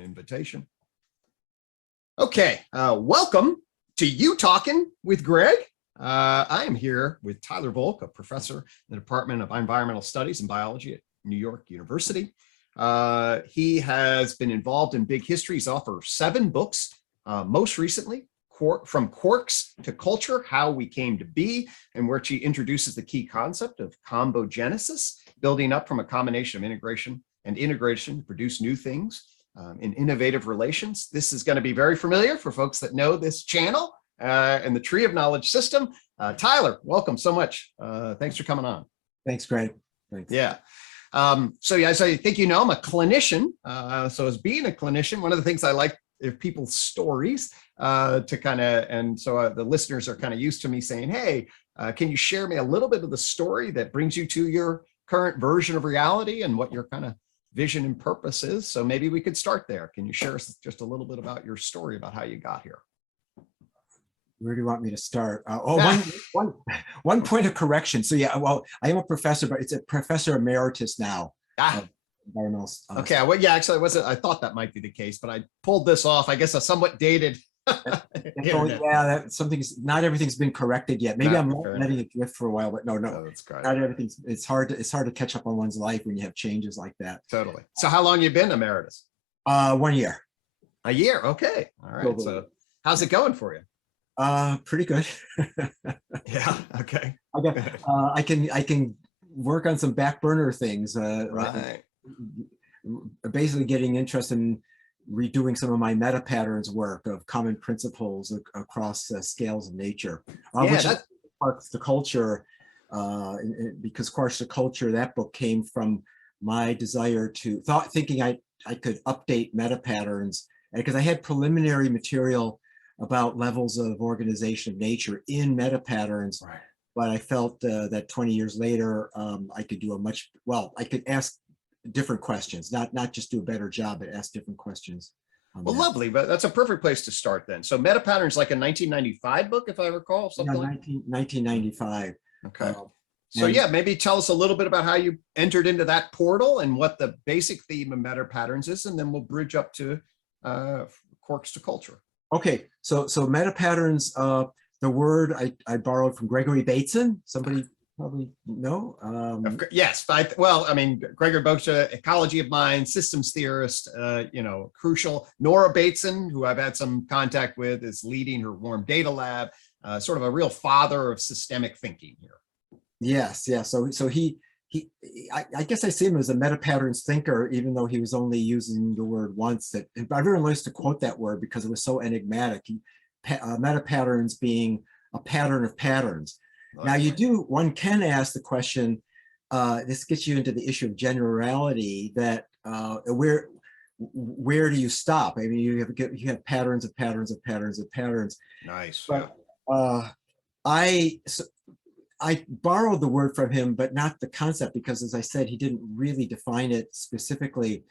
an invitation. Okay, welcome to UTOKing with Gregg. I am here with Tyler Volk, a professor in the Department of Environmental Studies and Biology at New York University. He has been involved in big history. He's authored 7 books, most recently, From Quarks to Culture, How We Came to Be, in which he introduces the key concept of combogenesis, building up from a combination of integration to produce new things in innovative relations. This is going to be very familiar for folks that know this channel and the Tree of Knowledge system. Tyler, welcome so much. Thanks for coming on. Thanks, Gregg. Thanks. Yeah. So as I think you know, I'm a clinician. So as being a clinician, one of the things I like is people's stories to kind of, and so the listeners are kind of used to me saying, hey, can you share me a little bit of the story that brings you to your current version of reality and what your kind of vision and purpose is? So maybe we could start there. Can you share us just a little bit about your story about how you got here? Where do you want me to start? One point of correction. So yeah, well, I am a professor, but it's a professor emeritus now. Okay, well, yeah, actually, I thought that might be the case, but I pulled this off. I guess a somewhat dated. Yeah, not everything's been corrected yet. Maybe I'm letting it drift for a while, but no, that's great. Not everything's. It's hard to catch up on one's life when you have changes like that. Totally. So how long you been emeritus? 1 year. A year. Okay. All right. So how's it going for you? Pretty good. Yeah. Okay. I can work on some back burner things. Right. Basically getting interested in redoing some of my Metapatterns work of common principles across scales of nature, which is Quarks to Culture, because Quarks to Culture, that book came from my desire to thinking I could update Metapatterns, because I had preliminary material about levels of organization of nature in Metapatterns, right. But I felt that 20 years later, I could do I could ask different questions, not just do a better job, but ask different questions. Well, lovely, but that's a perfect place to start then. So Metapatterns, like a 1995 book, if I recall, something like 1995. Okay. So yeah, maybe tell us a little bit about how you entered into that portal and what the basic theme of Metapatterns is, and then we'll bridge up to Quarks to Culture. Okay, so Metapatterns, the word I borrowed from Gregory Bateson. Somebody probably know. Yes, well, I mean, Gregor Bateson, ecology of mind, systems theorist, crucial. Nora Bateson, who I've had some contact with, is leading her warm data lab, sort of a real father of systemic thinking here. Yes, yeah. So I guess I see him as a Metapatterns thinker, even though he was only using the word once. I really liked to quote that word because it was so enigmatic. Metapatterns being a pattern of patterns. Okay. Now one can ask the question, this gets you into the issue of generality, that where do you stop? I mean, you have patterns of patterns of patterns of patterns. Nice. But I borrowed the word from him, but not the concept, because as I said, he didn't really define it specifically.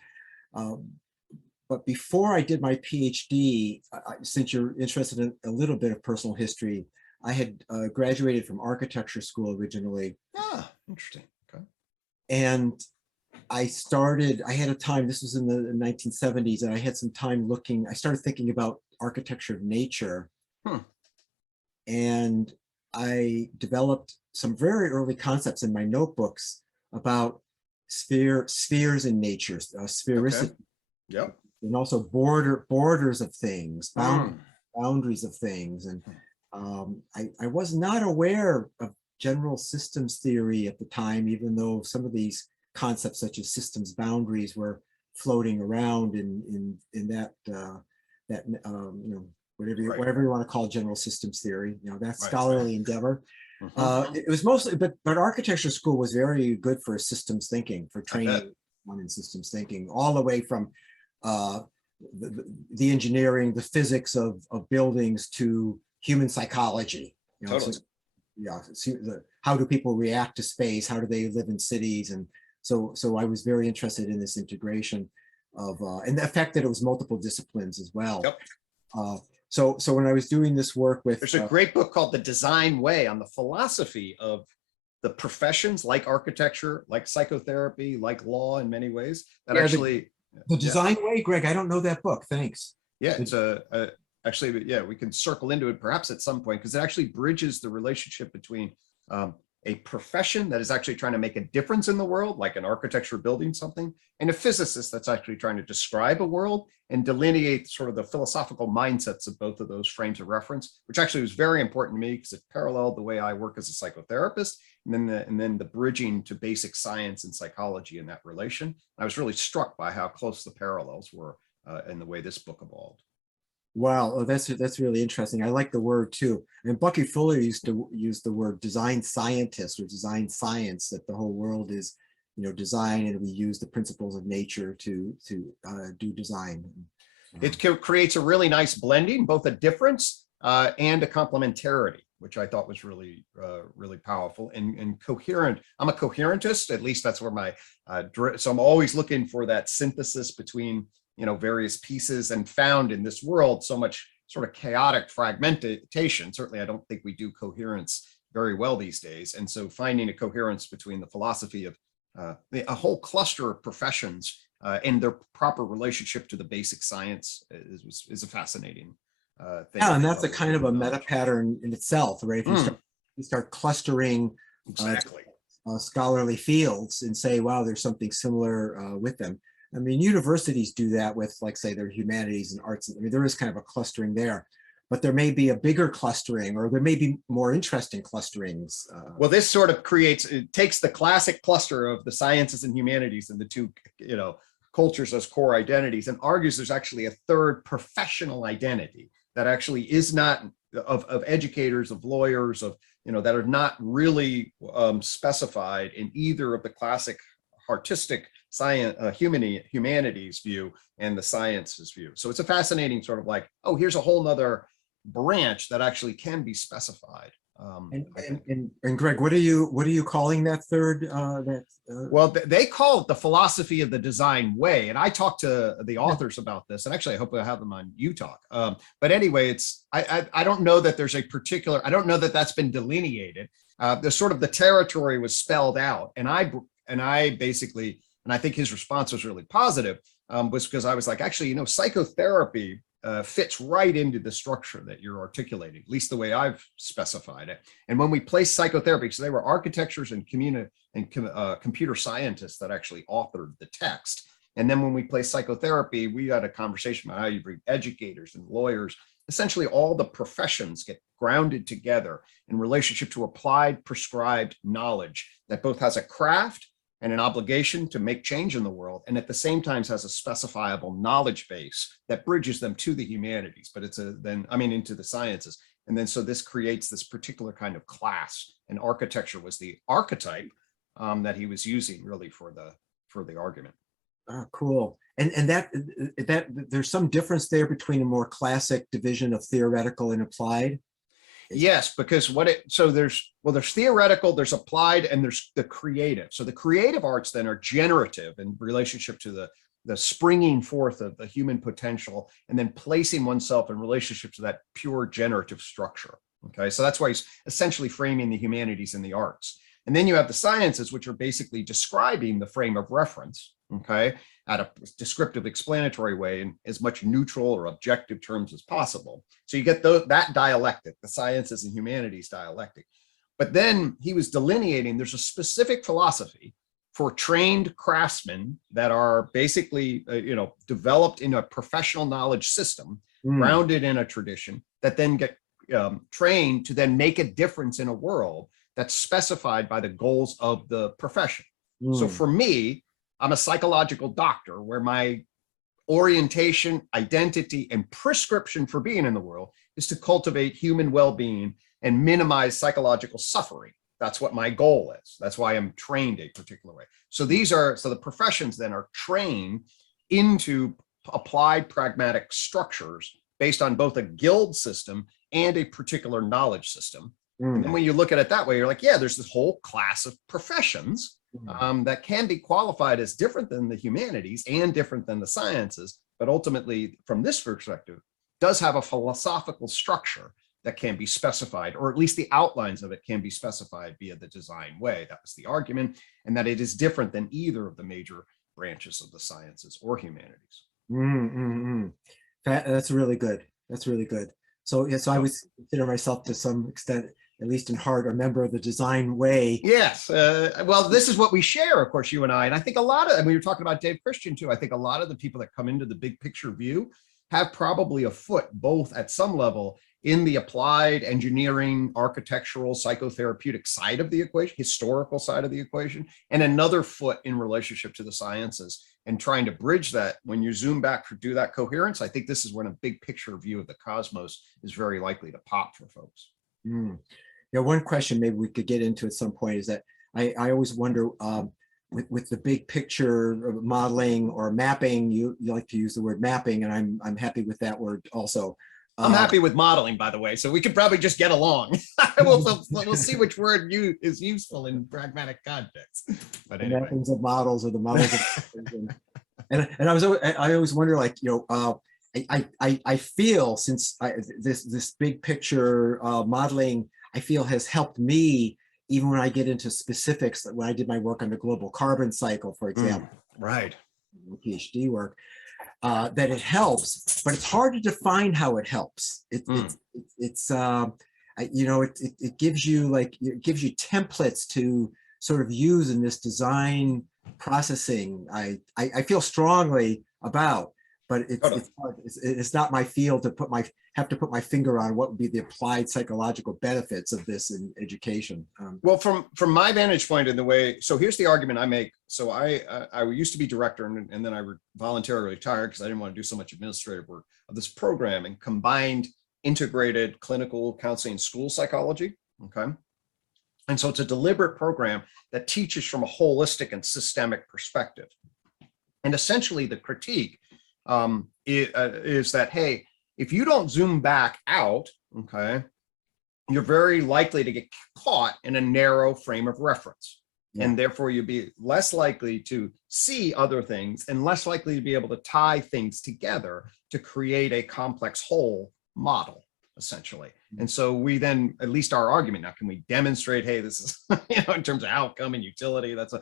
But before I did my PhD, since you're interested in a little bit of personal history, I had graduated from architecture school originally. Ah, interesting. Okay. And I had a time, this was in the 1970s, and I had some time I started thinking about architecture of nature. And I developed some very early concepts in my notebooks about spheres in nature, sphericity. Okay. Yep. And also borders of things, boundaries of things. And I was not aware of general systems theory at the time, even though some of these concepts such as systems boundaries were floating around in that whatever you want to call general systems theory, that scholarly endeavor. It was mostly, but architecture school was very good for systems thinking, for training one in systems thinking, all the way from the engineering, the physics of buildings to human psychology. Totally. How do people react to space? How do they live in cities? And so I was very interested in this integration of, and the fact that it was multiple disciplines as well. Yep. So when I was doing this work with, there's a great book called The Design Way on the philosophy of the professions like architecture, like psychotherapy, like law in many ways, that actually The Design Way, Greg, I don't know that book. Thanks. Yeah, it's actually, yeah, we can circle into it perhaps at some point, because it actually bridges the relationship between a profession that is actually trying to make a difference in the world, like an architecture building something, and a physicist that's actually trying to describe a world and delineate sort of the philosophical mindsets of both of those frames of reference, which actually was very important to me because it paralleled the way I work as a psychotherapist, and then the bridging to basic science and psychology in that relation. I was really struck by how close the parallels were in the way this book evolved. Wow, oh, that's really interesting. I like the word too. And Bucky Fuller used to use the word design scientist or design science, that the whole world is, design, and we use the principles of nature to do design. It creates a really nice blending, both a difference and a complementarity, which I thought was really, really powerful and coherent. I'm a coherentist, at least that's where my, so I'm always looking for that synthesis between, various pieces, and found in this world so much sort of chaotic fragmentation. Certainly, I don't think we do coherence very well these days. And so finding a coherence between the philosophy of a whole cluster of professions and their proper relationship to the basic science is a fascinating thing. Yeah, and that's a kind of a meta pattern in itself, right? If you start clustering exactly scholarly fields and say, wow, there's something similar with them. I mean, universities do that with, like, say, their humanities and arts. I mean, there is kind of a clustering there, but there may be a bigger clustering, or there may be more interesting clusterings. Well, this sort of takes the classic cluster of the sciences and humanities and the two, cultures as core identities, and argues there's actually a third professional identity that actually is not of educators, of lawyers, of, that are not really specified in either of the classic artistic science, humanities view and the sciences view. So it's a fascinating sort of like, oh, here's a whole nother branch that actually can be specified. And Greg, what are you calling that third? Well, they call it the philosophy of the design way, and I talked to the authors about this, and actually I hope I have them on UTOK. But anyway, I don't know that there's a particular, I don't know that that's been delineated. The sort of the territory was spelled out, and I basically, and I think his response was really positive, was because I was like, actually, psychotherapy fits right into the structure that you're articulating, at least the way I've specified it. And when we place psychotherapy, so they were architectures and computer scientists that actually authored the text. And then when we place psychotherapy, we had a conversation about how you bring educators and lawyers, essentially all the professions get grounded together in relationship to applied prescribed knowledge that both has a craft and an obligation to make change in the world, and at the same time has a specifiable knowledge base that bridges them to the humanities, but into the sciences. And then so this creates this particular kind of class, and architecture was the archetype that he was using really for the argument. Oh, cool. And that there's some difference there between a more classic division of theoretical and applied. Yes, because there's theoretical, there's applied, and there's the creative. So the creative arts then are generative in relationship to the springing forth of the human potential, and then placing oneself in relationship to that pure generative structure. Okay, so that's why he's essentially framing the humanities and the arts. And then you have the sciences, which are basically describing the frame of reference, okay, at a descriptive explanatory way in as much neutral or objective terms as possible. So you get that dialectic, the sciences and humanities dialectic. But then he was delineating, there's a specific philosophy for trained craftsmen that are basically, developed in a professional knowledge system, grounded in a tradition, that then get trained to then make a difference in a world that's specified by the goals of the profession. So for me, I'm a psychological doctor, where my orientation, identity, and prescription for being in the world is to cultivate human well-being and minimize psychological suffering. That's what my goal is. That's why I'm trained a particular way. So the professions then are trained into applied pragmatic structures based on both a guild system and a particular knowledge system. And then when you look at it that way, you're like, yeah, there's this whole class of professions that can be qualified as different than the humanities and different than the sciences, but ultimately, from this perspective, does have a philosophical structure that can be specified, or at least the outlines of it can be specified via the design way. That was the argument, and that it is different than either of the major branches of the sciences or humanities. That's really good. That's really good. So, yeah, so I would consider myself to some extent, at least in heart, a member of the design way. Yes. Well, this is what we share, of course, you and I. And I think a lot of, and we were talking about Dave Christian too, I think a lot of the people that come into the big picture view have probably a foot both at some level in the applied engineering, architectural, psychotherapeutic side of the equation, historical side of the equation, and another foot in relationship to the sciences. And trying to bridge that, when you zoom back to do that coherence, I think this is when a big picture view of the cosmos is very likely to pop for folks. Yeah, one question maybe we could get into at some point is that I always wonder, with the big picture modeling or mapping, you like to use the word mapping, and I'm happy with that word also. I'm happy with modeling, by the way, so we could probably just get along. We'll see which word is useful in pragmatic context. But anyway. The mappings of models or the models of and I always wonder, like, I feel, since this big picture modeling, I feel has helped me even when I get into specifics. When I did my work on the global carbon cycle, for example, right, PhD work, that it helps, but it's hard to define how it helps. It gives you it gives you templates to sort of use in this design processing. I feel strongly about, but it's not my field to have to put my finger on what would be the applied psychological benefits of this in education. Well, from my vantage point in the way, so here's the argument I make. So I used to be director, and then I voluntarily retired because I didn't want to do so much administrative work of this program and combined integrated clinical counseling and school psychology. Okay. And so it's a deliberate program that teaches from a holistic and systemic perspective. And essentially the critique is that, hey, if you don't zoom back out, okay, you're very likely to get caught in a narrow frame of reference. Yeah. And therefore you'll be less likely to see other things and less likely to be able to tie things together to create a complex whole model, essentially. And so we then, at least our argument now, can we demonstrate, hey, this is, in terms of outcome and utility, that's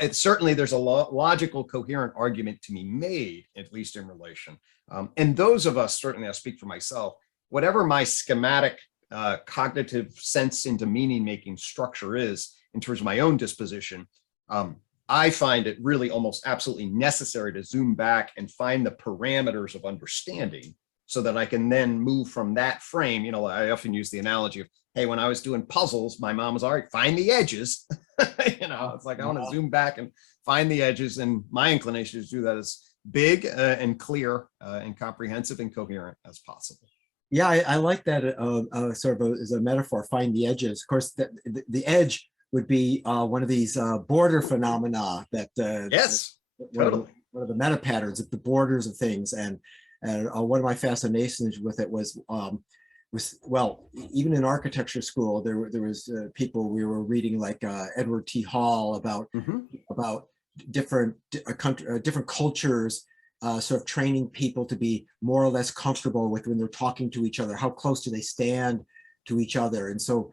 it's certainly, there's a logical, coherent argument to be made, at least in relation. And those of us, certainly I speak for myself, whatever my schematic cognitive sense into meaning-making structure is in terms of my own disposition, I find it really almost absolutely necessary to zoom back and find the parameters of understanding so that I can then move from that frame. I often use the analogy of, hey, when I was doing puzzles, my mom was, all right, find the edges. It's like, I want to zoom back and find the edges. And my inclination is to do that as big and clear and comprehensive and coherent as possible. Yeah, I like that sort of as a metaphor, find the edges. Of course, the edge would be one of these border phenomena that yes, totally. One of the metapatterns at the borders of things. And one of my fascinations with it was well, even in architecture school, there was people we were reading, like Edward T. Hall, about different cultures, sort of training people to be more or less comfortable with when they're talking to each other. How close do they stand to each other? And so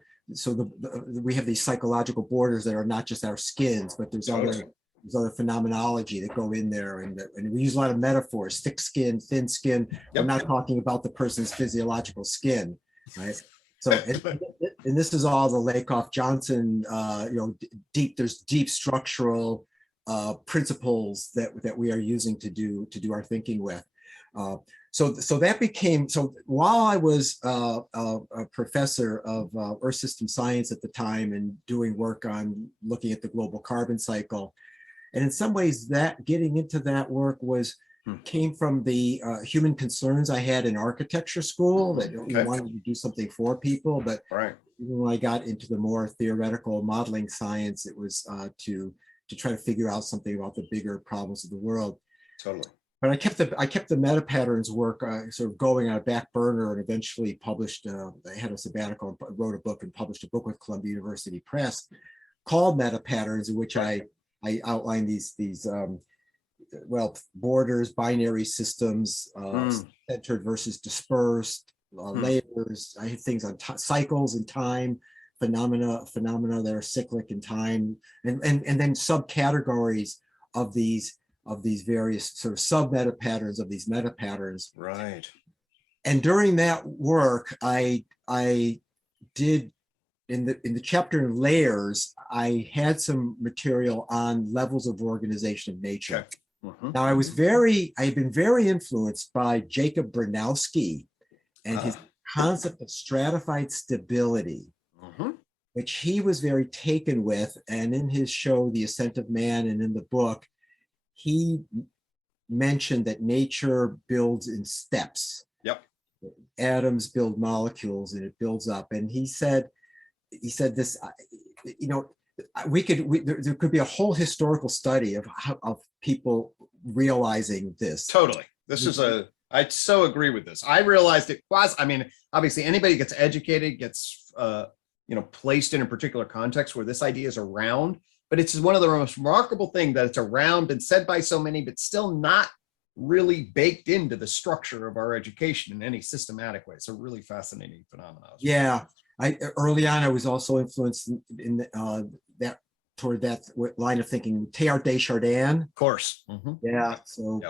we have these psychological borders that are not just our skins, but there's other phenomenology that go in there, and we use a lot of metaphors: thick skin, thin skin. Yep. We're not talking about the person's physiological skin, right? So, and this is all the Lakoff-Johnson, there's deep structural principles that we are using to do our thinking with. So that became, so while I was a professor of Earth system science at the time and doing work on looking at the global carbon cycle, and in some ways that getting into that work came from the human concerns I had in architecture school, that we wanted to do something for people. But even when I got into the more theoretical modeling science, it was to try to figure out something about the bigger problems of the world. Totally. But I kept the Metapatterns work sort of going on a back burner, and eventually published. I had a sabbatical and wrote a book and published a book with Columbia University Press called Metapatterns, in which I outline these borders, binary systems, centered versus dispersed, layers. I had things on cycles and time, phenomena that are cyclic in time, and then subcategories of these these various sort of sub-meta-patterns of these meta-patterns. Right. And during that work, I did, in the chapter in layers, I had some material on levels of organization of nature. Okay. Now I had been very influenced by Jacob Bronowski and his concept of stratified stability, which he was very taken with. And in his show, The Ascent of Man, and in the book, he mentioned that nature builds in steps. Yep. Atoms build molecules and it builds up. And he said this, you know, there could be a whole historical study of people realizing this. Totally. This is I so agree with this. I realized it was, I mean, obviously anybody gets educated, gets, you know, placed in a particular context where this idea is around, but it's one of the most remarkable things that it's around and said by so many, but still not really baked into the structure of our education in any systematic way. It's a really fascinating phenomenon. Yeah. Early on, I was also influenced in that toward that line of thinking, Teilhard de Chardin. Of course. Yeah. So,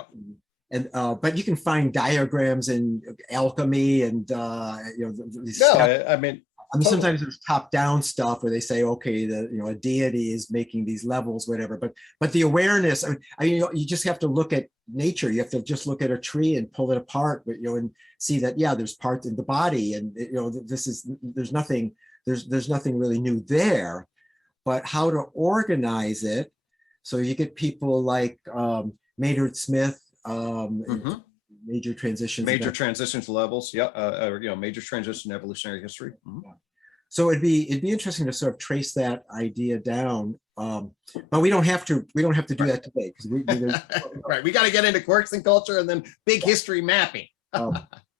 and but you can find diagrams in alchemy and you know, these I mean, sometimes there's top-down stuff where they say, okay, a deity is making these levels, whatever. But the awareness, I mean, you just have to look at nature. You have to just look at a tree and pull it apart, but and see that there's parts in the body, and there's nothing really new there. But how to organize it, so you get people like Maynard Smith, major transitions levels, major transition evolutionary history. So it'd be interesting to sort of trace that idea down, but we don't have to do that today, because we got to get into quarks and culture and then big history mapping.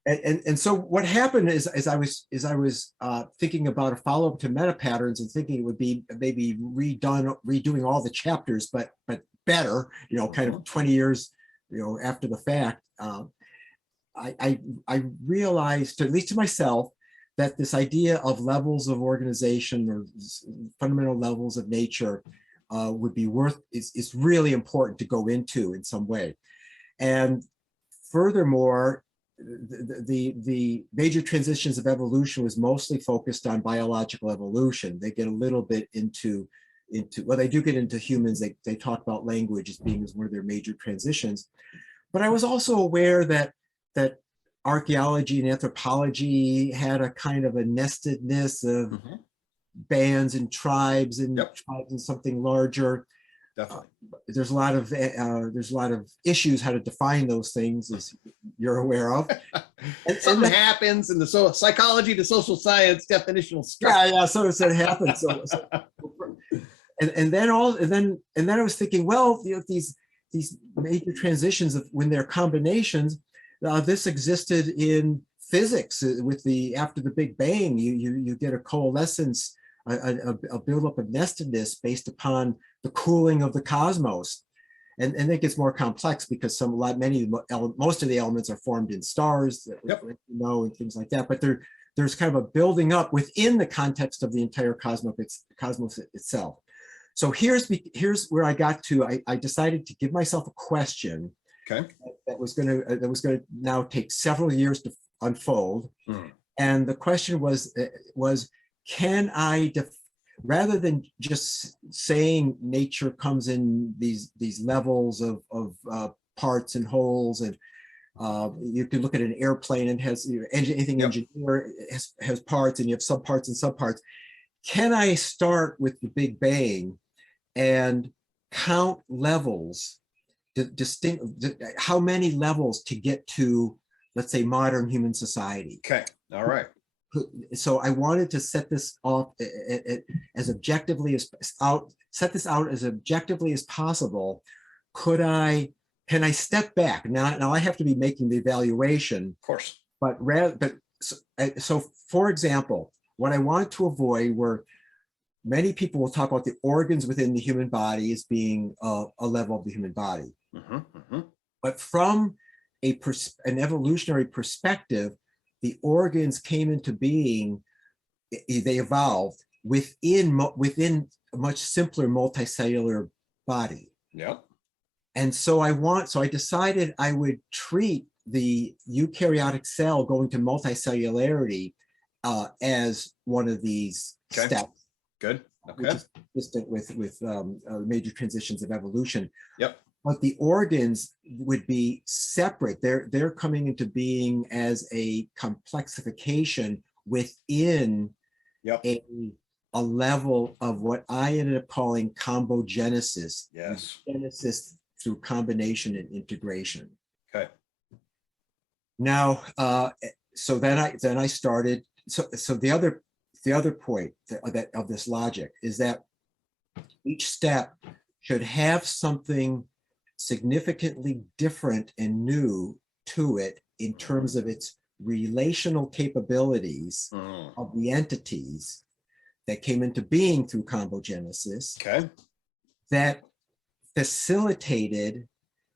And so what happened is I was thinking about a follow-up to Metapatterns and thinking it would be maybe redoing all the chapters, but better, kind of 20 years after the fact. I realized, at least to myself, that this idea of levels of organization or fundamental levels of nature would be it's really important to go into in some way. And furthermore, the major transitions of evolution was mostly focused on biological evolution. They get a little bit into well, they do get into humans. They talk about language as being one of their major transitions. But I was also aware that archaeology and anthropology had a kind of a nestedness of bands and tribes and tribes and something larger. Definitely. There's a lot of issues how to define those things, as you're aware of. Something happens in the psychology to social science definitional structure. Yeah. So it happens. And then I was thinking, well, these major transitions when they're combinations, this existed in physics after the Big Bang. You get a coalescence, a buildup of nestedness based upon the cooling of the cosmos, and it gets more complex because most of the elements are formed in stars, and things like that. But there's kind of a building up within the context of the entire cosmos itself. So here's where I got to. I decided to give myself a question. Okay. That was going to now take several years to unfold. And the question was can I, rather than just saying nature comes in these levels of parts and wholes, and you can look at an airplane and has anything engineer has parts, and you have subparts and subparts. Can I start with the Big Bang and count levels, how many levels to get to, let's say, modern human society? Okay. All right. So I wanted to set this off as objectively as possible. Can I step back now? I have to be making the evaluation, of course. So for example, what I wanted to avoid were, many people will talk about the organs within the human body as being a level of the human body. But from an evolutionary perspective, the organs came into being, they evolved within a much simpler multicellular body. Yep. And so I decided I would treat the eukaryotic cell going to multicellularity as one of these steps. Good. Okay. Which is consistent with major transitions of evolution. Yep. But the organs would be separate. They're coming into being as a complexification within a level of what I ended up calling combogenesis. Yes. Genesis through combination and integration. Okay. Now, so then I started. So the other point of this logic is that each step should have something significantly different and new to it in terms of its relational capabilities of the entities that came into being through combogenesis. Okay. That facilitated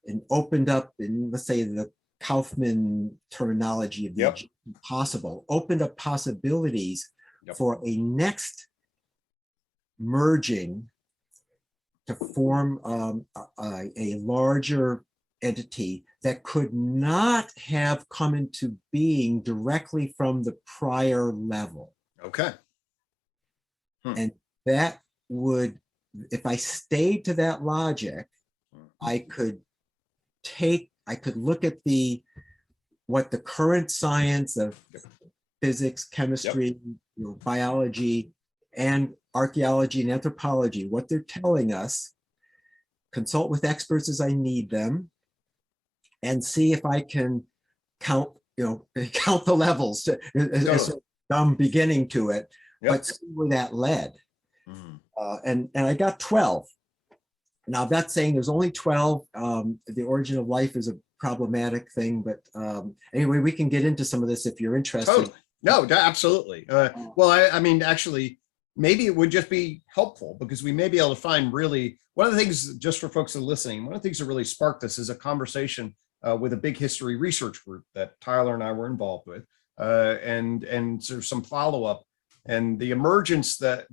and opened up, in, let's say, the Kaufman terminology of the possible, opened up possibilities for a next merging to form a larger entity that could not have come into being directly from the prior level. Okay. And that would, if I stayed to that logic, I could look at what the current science of physics, chemistry, biology, and archaeology and anthropology, what they're telling us, consult with experts as I need them, and see if I can count the levels as a dumb beginning to it, but see where that led. And I got 12. Now, I'm not saying there's only 12. The origin of life is a problematic thing, but anyway, we can get into some of this if you're interested. Totally. No, absolutely. Well, I mean, actually, maybe it would just be helpful because we may be able to find really, one of the things, just for folks that are listening, one of the things that really sparked this is a conversation with a big history research group that Tyler and I were involved with, and sort of some follow-up. And the emergence that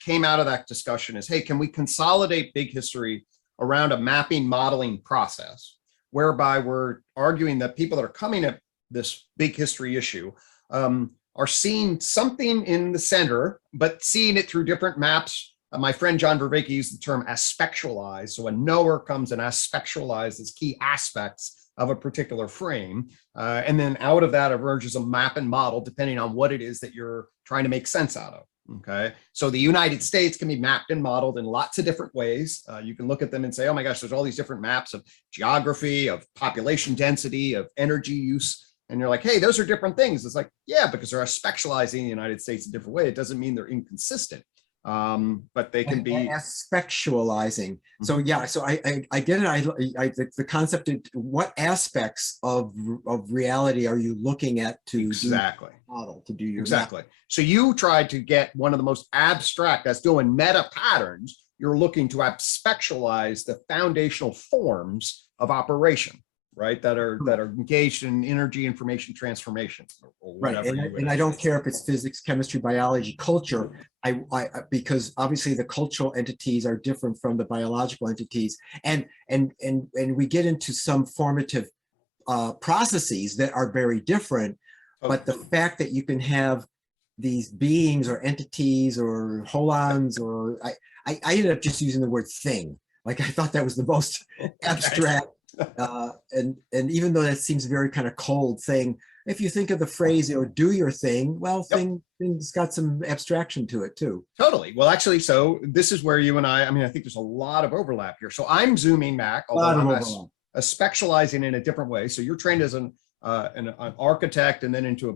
came out of that discussion is, hey, can we consolidate big history around a mapping modeling process, whereby we're arguing that people that are coming at this big history issue are seeing something in the center, but seeing it through different maps. My friend John Vervaeke used the term aspectualize. So a knower comes and aspectualizes key aspects of a particular frame. And then out of that emerges a map and model, depending on what it is that you're trying to make sense out of. Okay. So the United States can be mapped and modeled in lots of different ways. You can look at them and say, oh my gosh, there's all these different maps of geography, of population density, of energy use. And you're like, hey, those are different things. It's like, yeah, because they're aspectualizing the United States a different way. It doesn't mean they're inconsistent. But they can be aspectualizing. So yeah, so I get it. The concept of what aspects of reality are you looking at to exactly do model, to do your exactly. So you tried to get one of the most abstract, that's doing meta patterns. You're looking to aspectualize the foundational forms of operation, right? That are engaged in energy information transformation or whatever. Right, and I don't care if it's physics, chemistry, biology, culture. Because obviously the cultural entities are different from the biological entities, and we get into some formative processes that are very different. Okay. But the fact that you can have these beings or entities or holons, or I ended up just using the word thing. Like I thought that was the most abstract. And even though that seems very kind of cold thing, if you think of the phrase, do your thing, well, things got some abstraction to it too. Totally. Well, actually, so this is where you and I think there's a lot of overlap here. So I'm zooming back, although I'm specializing in a different way. So you're trained as an architect and then into a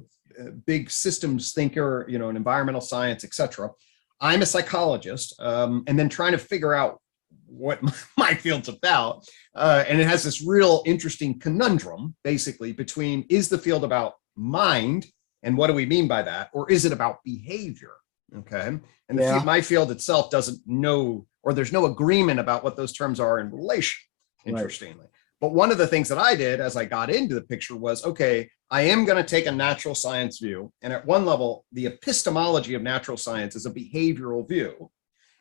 big systems thinker, in environmental science, et cetera. I'm a psychologist, and then trying to figure out what my field's about. And it has this real interesting conundrum, basically, between is the field about mind, and what do we mean by that, or is it about behavior? Okay. And my field itself doesn't know, or there's no agreement about what those terms are in relation, interestingly. Right. But one of the things that I did as I got into the picture was, okay, I am going to take a natural science view. And at one level, the epistemology of natural science is a behavioral view.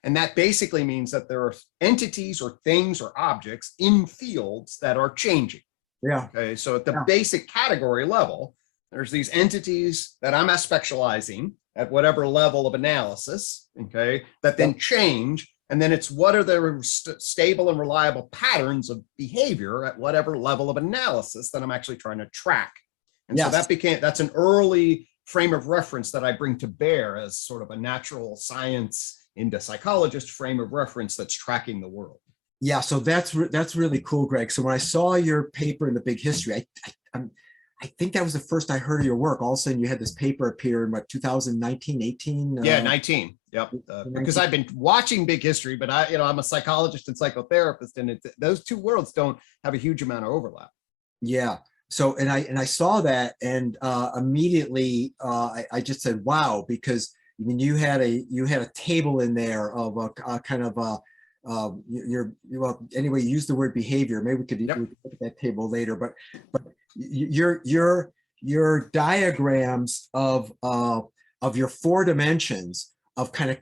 And that basically means that there are entities or things or objects in fields that are changing. Yeah. Okay. So at the basic category level, there's these entities that I'm specializing at whatever level of analysis, okay, that then change. And then it's what are the stable and reliable patterns of behavior at whatever level of analysis that I'm actually trying to track. And so that's an early frame of reference that I bring to bear as sort of a natural science into psychologist frame of reference that's tracking the world. Yeah, so that's really cool, Greg. So when I saw your paper in the Big History, I think that was the first I heard of your work. All of a sudden, you had this paper appear in what, 2019, 18? Yeah, 19. Yep. Because I've been watching Big History, but I'm a psychologist and psychotherapist, and those two worlds don't have a huge amount of overlap. Yeah. So and I saw that, and immediately I just said, wow, because I mean you had a table in there of a kind of anyway, use the word behavior. Maybe we could look at that table later, but your diagrams of your 4 dimensions of kind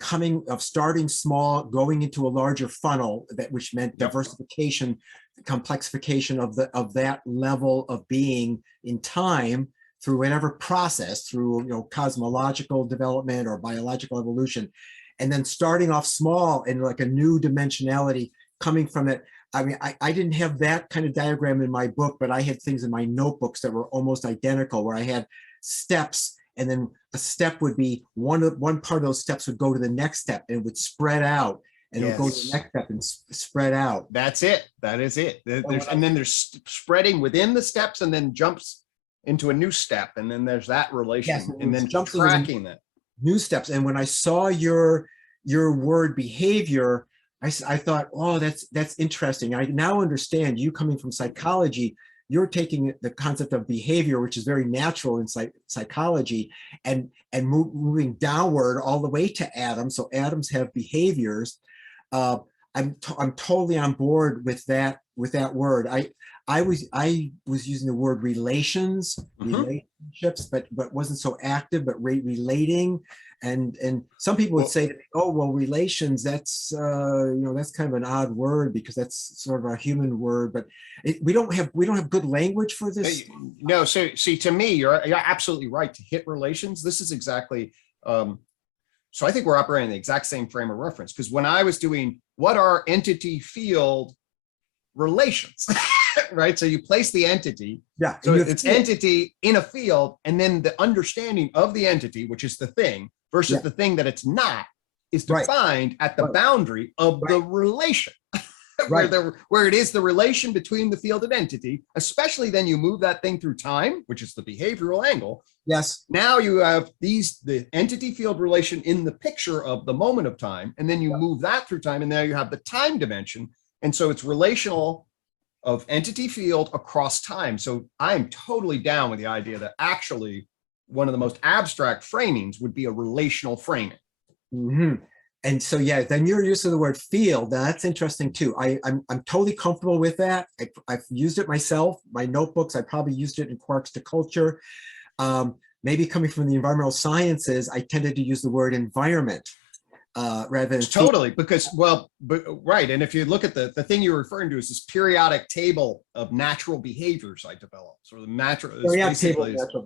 of starting small, going into a larger funnel, which meant diversification, complexification of that level of being in time through whatever process, through cosmological development or biological evolution, and then starting off small and like a new dimensionality coming from it. I mean, I didn't have that kind of diagram in my book, but I had things in my notebooks that were almost identical, where I had steps, and then a step would be one part of those steps would go to the next step, and it would spread out, and it would go to the next step and spread out. That's it. That is it. And then there's spreading within the steps, and then jumps into a new step, and then there's that relation, and then tracking that. New steps. And when I saw your word behavior, I thought, oh, that's interesting. I now understand, you coming from psychology, you're taking the concept of behavior, which is very natural in psychology, and moving downward all the way to atoms. So atoms have behaviors. I'm totally on board with that word. I was using the word relations, relationships, but wasn't so active, but relating. And some people would say, oh, well, relations, that's that's kind of an odd word, because that's sort of a human word, but we don't have good language for this. No, so see, to me, you're absolutely right to hit relations. This is exactly, so I think we're operating the exact same frame of reference, because when I was doing what are entity field relations, right? So you place the entity. Yeah. So it's entity in a field, and then the understanding of the entity, which is the thing, versus the thing that it's not, is defined at the boundary of the relation. Where it is the relation between the field and entity, especially then you move that thing through time, which is the behavioral angle. Yes. Now you have the entity field relation in the picture of the moment of time, and then you move that through time, and now you have the time dimension. And so it's relational of entity field across time. So I'm totally down with the idea that actually one of the most abstract framings would be a relational framing. And so, then your use of the word field, that's interesting too. I'm totally comfortable with that. I've used it myself, my notebooks. I probably used it in Quarks to Culture. Maybe coming from the environmental sciences, I tended to use the word environment rather than totally field. Because, right. And if you look at the thing you're referring to is this periodic table of natural behaviors I developed. So the periodic table of natural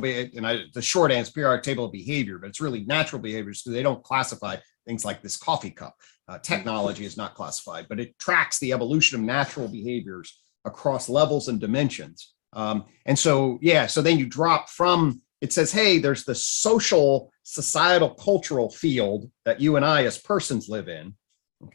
behavior. And the short answer, periodic table of behavior, but it's really natural behaviors, because they don't classify things like this coffee cup. Technology is not classified, but it tracks the evolution of natural behaviors across levels and dimensions. And so, so then you drop from, it says, hey, there's the social, societal, cultural field that you and I as persons live in.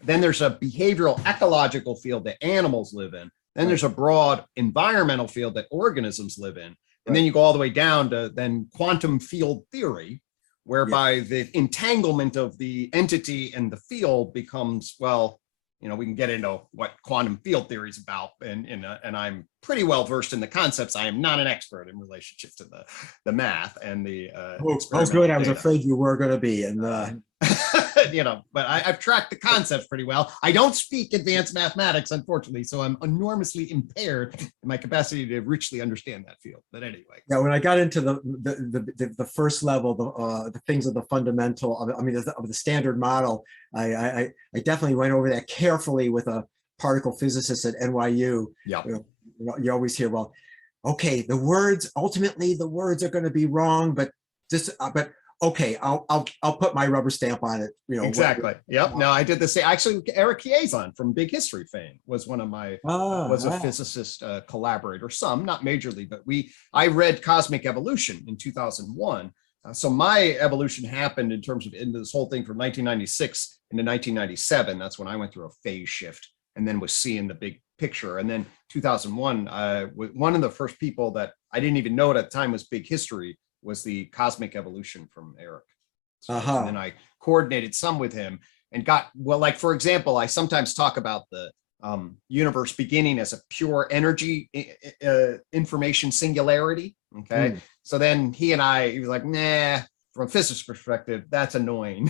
Then there's a behavioral, ecological field that animals live in. Then there's a broad environmental field that organisms live in. And then you go all the way down to then quantum field theory, whereby the entanglement of the entity and the field becomes, we can get into what quantum field theory is about, and I'm pretty well versed in the concepts. I am not an expert in relationship to the math and the. Oh, good. I was afraid you were going to be, and But I've tracked the concepts pretty well. I don't speak advanced mathematics, unfortunately, so I'm enormously impaired in my capacity to richly understand that field. But anyway. Yeah, when I got into the first level, the things of the fundamental, of the standard model, I definitely went over that carefully with a particle physicist at NYU. Yeah. You always hear, well, okay, ultimately the words are going to be wrong, but okay, I'll put my rubber stamp on it. Exactly. Yep. No, I did the same. Actually, Eric Chiazon from Big History fame was one of my a physicist collaborator. Some, not majorly, but I read Cosmic Evolution in 2001. So my evolution happened in terms of into this whole thing from 1996 into 1997. That's when I went through a phase shift and then was seeing the big picture. And then 2001, one of the first people that I didn't even know at the time was Big History was the Cosmic Evolution from Eric. So, and then I coordinated some with him and got, well, like, for example, I sometimes talk about the universe beginning as a pure energy information singularity. Okay. So then he was like, nah, from a physicist perspective, that's annoying.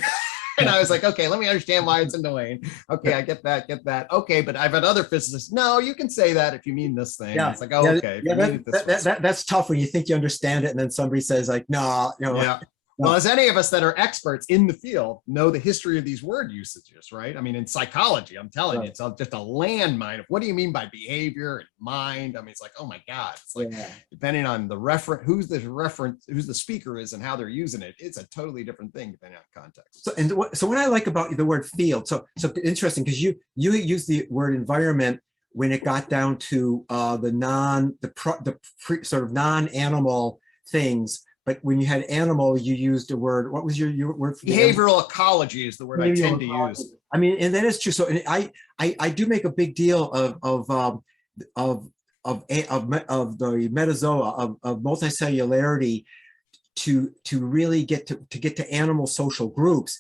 And I was like, okay, let me understand why it's annoying. Okay, I get that. Okay, but I've had other physicists. No, you can say that if you mean this thing. Yeah. It's like, oh, okay. That's tough when you think you understand it, and then somebody says like, no, Yeah. Well, as any of us that are experts in the field know the history of these word usages, right? I mean, in psychology, I'm telling you, it's just a landmine of what do you mean by behavior and mind? I mean, it's like, oh my God, it's like depending on the who's the speaker is and how they're using it, it's a totally different thing depending on context. So what I like about the word field, so interesting because you use the word environment when it got down to the sort of non-animal things. But when you had animal, you used a word. What was your word for behavioral ecology is the word I tend to use. I mean, and that is true. So I do make a big deal of the metazoa of multicellularity to really get to animal social groups.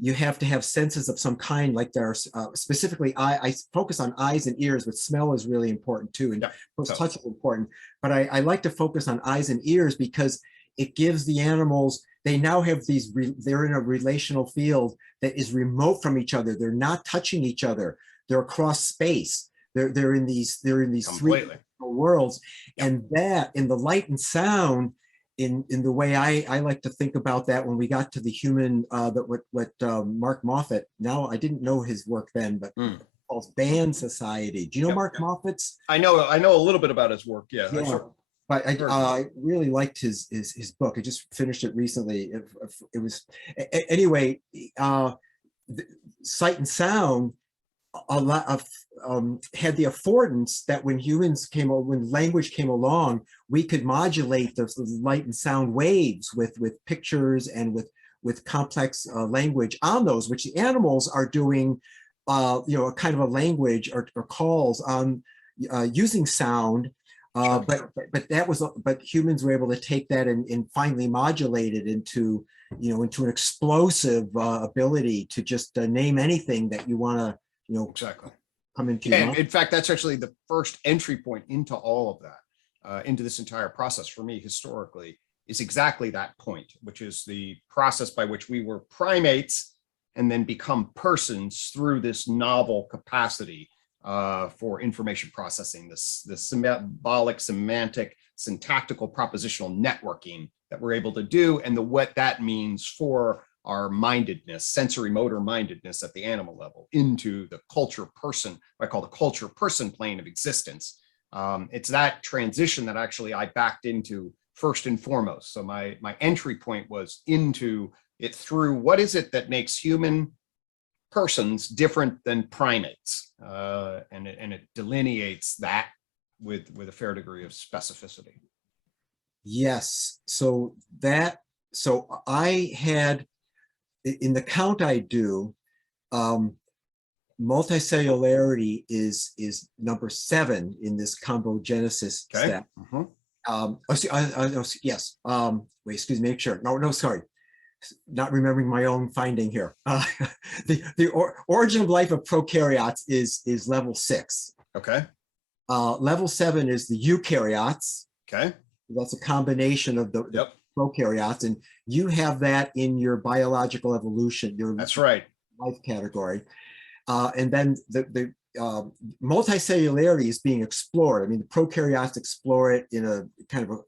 You have to have senses of some kind, like there's specifically I focus on eyes and ears, but smell is really important too, and touch is important. But I like to focus on eyes and ears because it gives the animals, they now have they're in a relational field that is remote from each other. They're not touching each other. They're across space. They're in these three worlds, and that in the light and sound. In the way I like to think about that, when we got to the human, Mark Moffat, now I didn't know his work then, but called Band Society. Do you know Mark Moffat's? I know a little bit about his work. Yeah. But I really liked his book. I just finished it recently. It was anyway. Sight and sound a lot of had the affordance that when language came along, we could modulate the light and sound waves with pictures and with complex language on those, which the animals are doing, a kind of a language or calls on using sound. But humans were able to take that and finally modulate it into an explosive ability to just name anything that you want to. Exactly. Come into and in fact, that's actually the first entry point into all of that, into this entire process for me historically, is exactly that point, which is the process by which we were primates and then become persons through this novel capacity for information processing, this symbolic, semantic, syntactical, propositional networking that we're able to do, and what that means for our mindedness, sensory motor mindedness at the animal level into the culture person, what I call the culture person plane of existence. It's that transition that actually I backed into first and foremost. So my entry point was into it through what is it that makes human persons different than primates, and it delineates that with a fair degree of specificity. Yes, so I had, in the count I do, multicellularity is number 7 in this combogenesis step. Yes. Wait, excuse me. Make sure. No, sorry. Not remembering my own finding here. The origin of life of prokaryotes is level 6. Okay. Level 7 is the eukaryotes. Okay. That's a combination of the prokaryotes, and you have that in your biological evolution, your That's right. life category. And then the multicellularity is being explored. I mean, the prokaryotes explore it in a kind of a,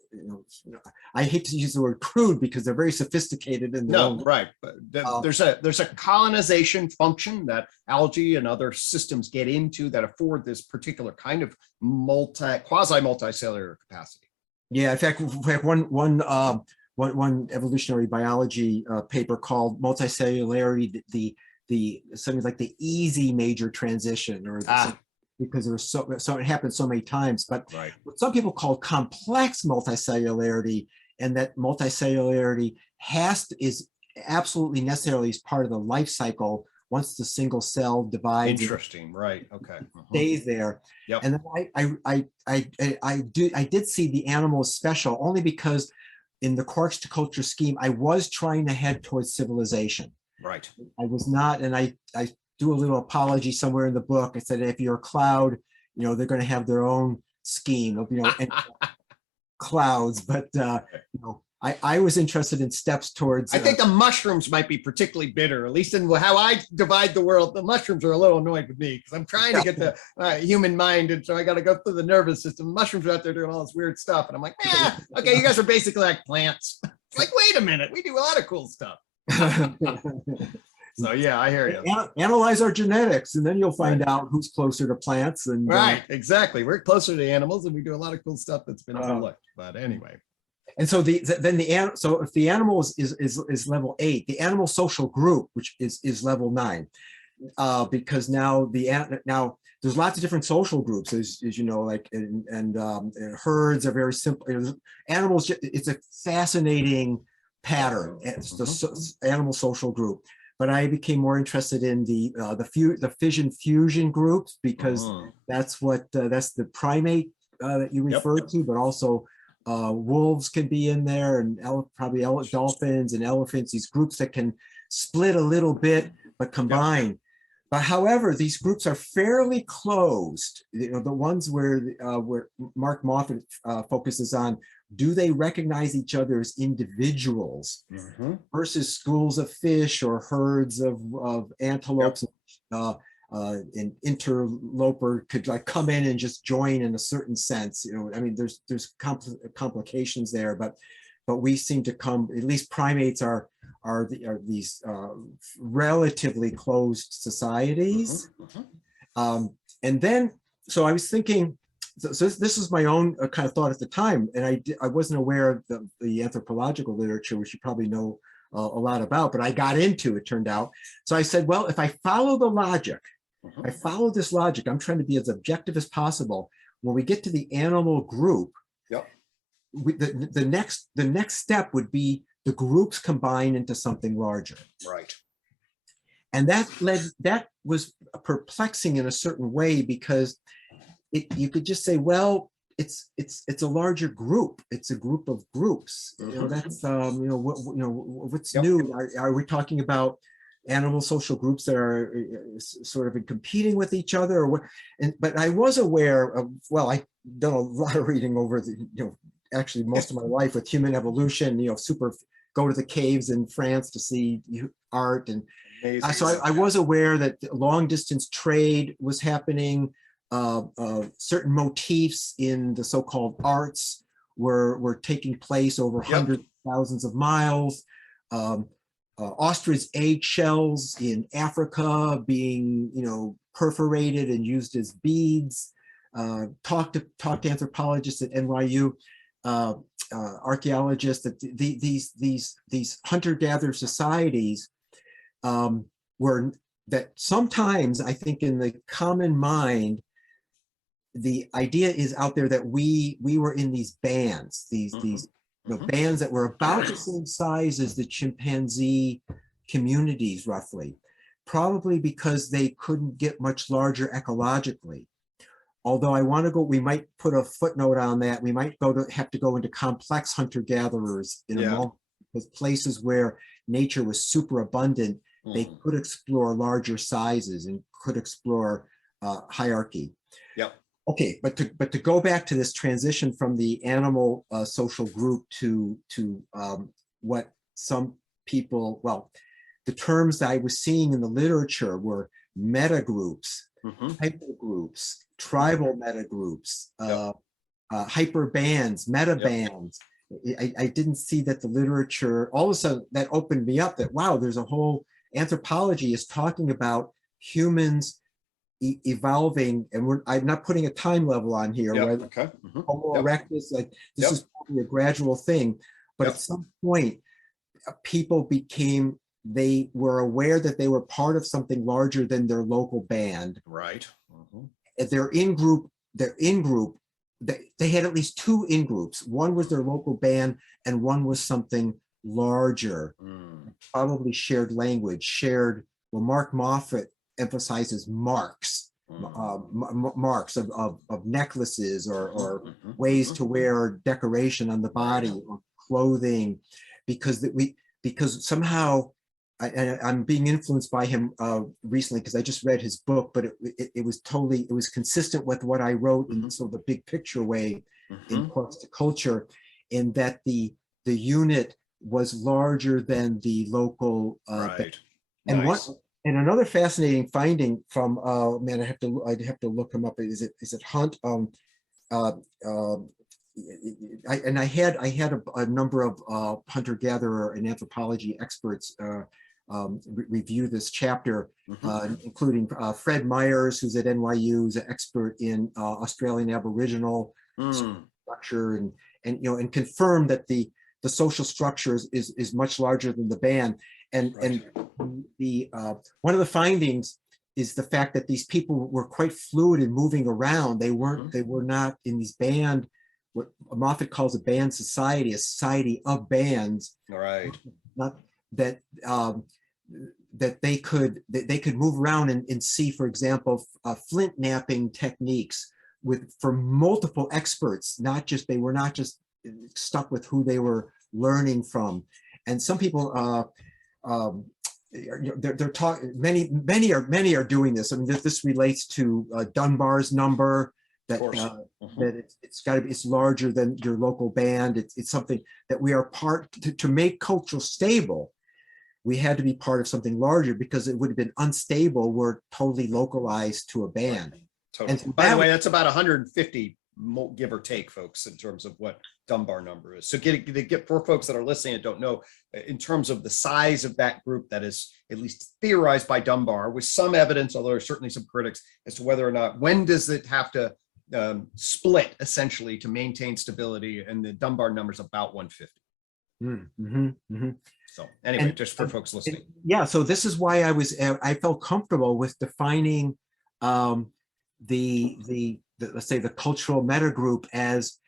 I hate to use the word crude because they're very sophisticated in their own. Right. But there's a colonization function that algae and other systems get into that afford this particular kind of quasi-multicellular capacity. Yeah, in fact, one evolutionary biology paper called multicellularity, the something like the easy major transition, or because there's so it happens so many times. But right. What some people call complex multicellularity, and that multicellularity is absolutely necessarily as part of the life cycle once the single cell divides. Interesting, right? Okay. Stays there. Yep. And then I did see the animals special only because in the Quarks to culture scheme, I was trying to head towards civilization. Right. I was not, and I do a little apology somewhere in the book. I said, if you're a cloud, they're going to have their own scheme of, and clouds, but I was interested in steps towards. I think the mushrooms might be particularly bitter, at least in how I divide the world. The mushrooms are a little annoyed with me because I'm trying to get the human mind, and so I got to go through the nervous system. Mushrooms are out there doing all this weird stuff, and I'm like, okay, you guys are basically like plants. It's like, wait a minute, we do a lot of cool stuff. So yeah, I hear you. Analyze our genetics, and then you'll find out who's closer to plants. And right, exactly. We're closer to animals, and we do a lot of cool stuff that's been overlooked. But anyway. And so so if the animal is level 8, the animal social group, which is level 9, because now there's lots of different social groups, as you know, like and herds are very simple. Animals, it's a fascinating pattern. It's the animal social group. But I became more interested in the fission fusion groups, because that's the primate that you referred to, but also wolves can be in there, and probably dolphins and elephants, these groups that can split a little bit but combine. But however, these groups are fairly closed. The ones where Mark Moffat focuses on, do they recognize each other as individuals versus schools of fish or herds of antelopes? An interloper could like come in and just join in a certain sense. I mean, there's complications there, but we seem to come, at least primates are these relatively closed societies. And then, so I was thinking, so this is my own kind of thought at the time, and I wasn't aware of the anthropological literature, which you probably know a lot about, but I got into it, turned out. So I said, well, if I follow the logic, I follow this logic, I'm trying to be as objective as possible. When we get to the animal group, the next step would be the groups combine into something larger. Right. And that was perplexing in a certain way, because you could just say, well, it's a larger group. It's a group of groups. That's what's new? Are we talking about animal social groups that are sort of competing with each other, or what? But I was aware of, well, I've done a lot of reading over actually most of my life with human evolution. Go to the caves in France to see art, and so I was aware that long distance trade was happening. Certain motifs in the so-called arts were taking place over hundreds of thousands of miles. Ostrich egg shells in Africa being, perforated and used as beads. Talked to anthropologists at NYU, archaeologists, that these hunter-gatherer societies were, that sometimes I think in the common mind, the idea is out there that we were in these bands, these bands that were about the same size as the chimpanzee communities, roughly, probably because they couldn't get much larger ecologically. Although we might put a footnote on that. We might have to go into complex hunter-gatherers in a moment, because places where nature was super abundant, they could explore larger sizes and could explore hierarchy. Okay, but to go back to this transition from the animal social group to what some people, well, the terms that I was seeing in the literature were metagroups, hypergroups, tribal metagroups, hyperbands, metabands. I didn't see that the literature, all of a sudden that opened me up that, wow, there's a whole anthropology is talking about humans evolving, and I'm not putting a time level on here. Homo erectus, like this is probably a gradual thing, but at some point, people became, they were aware that they were part of something larger than their local band. Right. They're in group. They had at least two in groups. One was their local band, and one was something larger. Probably shared language, shared. Well, Mark Moffat emphasizes marks, marks of necklaces or ways to wear decoration on the body or clothing, because somehow I'm being influeed by him recently because I just read his book, but it was consistent with what I wrote in sort of the big picture way in Quarks to Culture, in that the unit was larger than the local. And and another fascinating finding from man, I'd have to look him up. Is it Hunt? I had a number of hunter-gatherer and anthropology experts review this chapter, including Fred Myers, who's at NYU, who's an expert in Australian Aboriginal structure, and confirmed that the social structure is much larger than the band. And the one of the findings is the fact that these people were quite fluid in moving around. They were not in these band, what Moffat calls a band society, a society of bands. Not that that they could move around and see, for example, flint knapping techniques for multiple experts. They were not just stuck with who they were learning from. And some people they're talking, many are doing this. I mean, this relates to Dunbar's number, that that it's larger than your local band. It's something that we are part to make cultural stable. We had to be part of something larger, because it would have been unstable. We're totally localized to a band. Totally. And by the way, that's about 150, give or take, folks, in terms of what Dunbar number is. So get for folks that are listening and don't know, in terms of the size of that group that is at least theorized by Dunbar, with some evidence, although there's certainly some critics, as to whether or not, when does it have to split essentially to maintain stability, and the Dunbar number is about 150. So anyway, just for folks listening. Yeah, so this is why I felt comfortable with defining the let's say the cultural metagroup as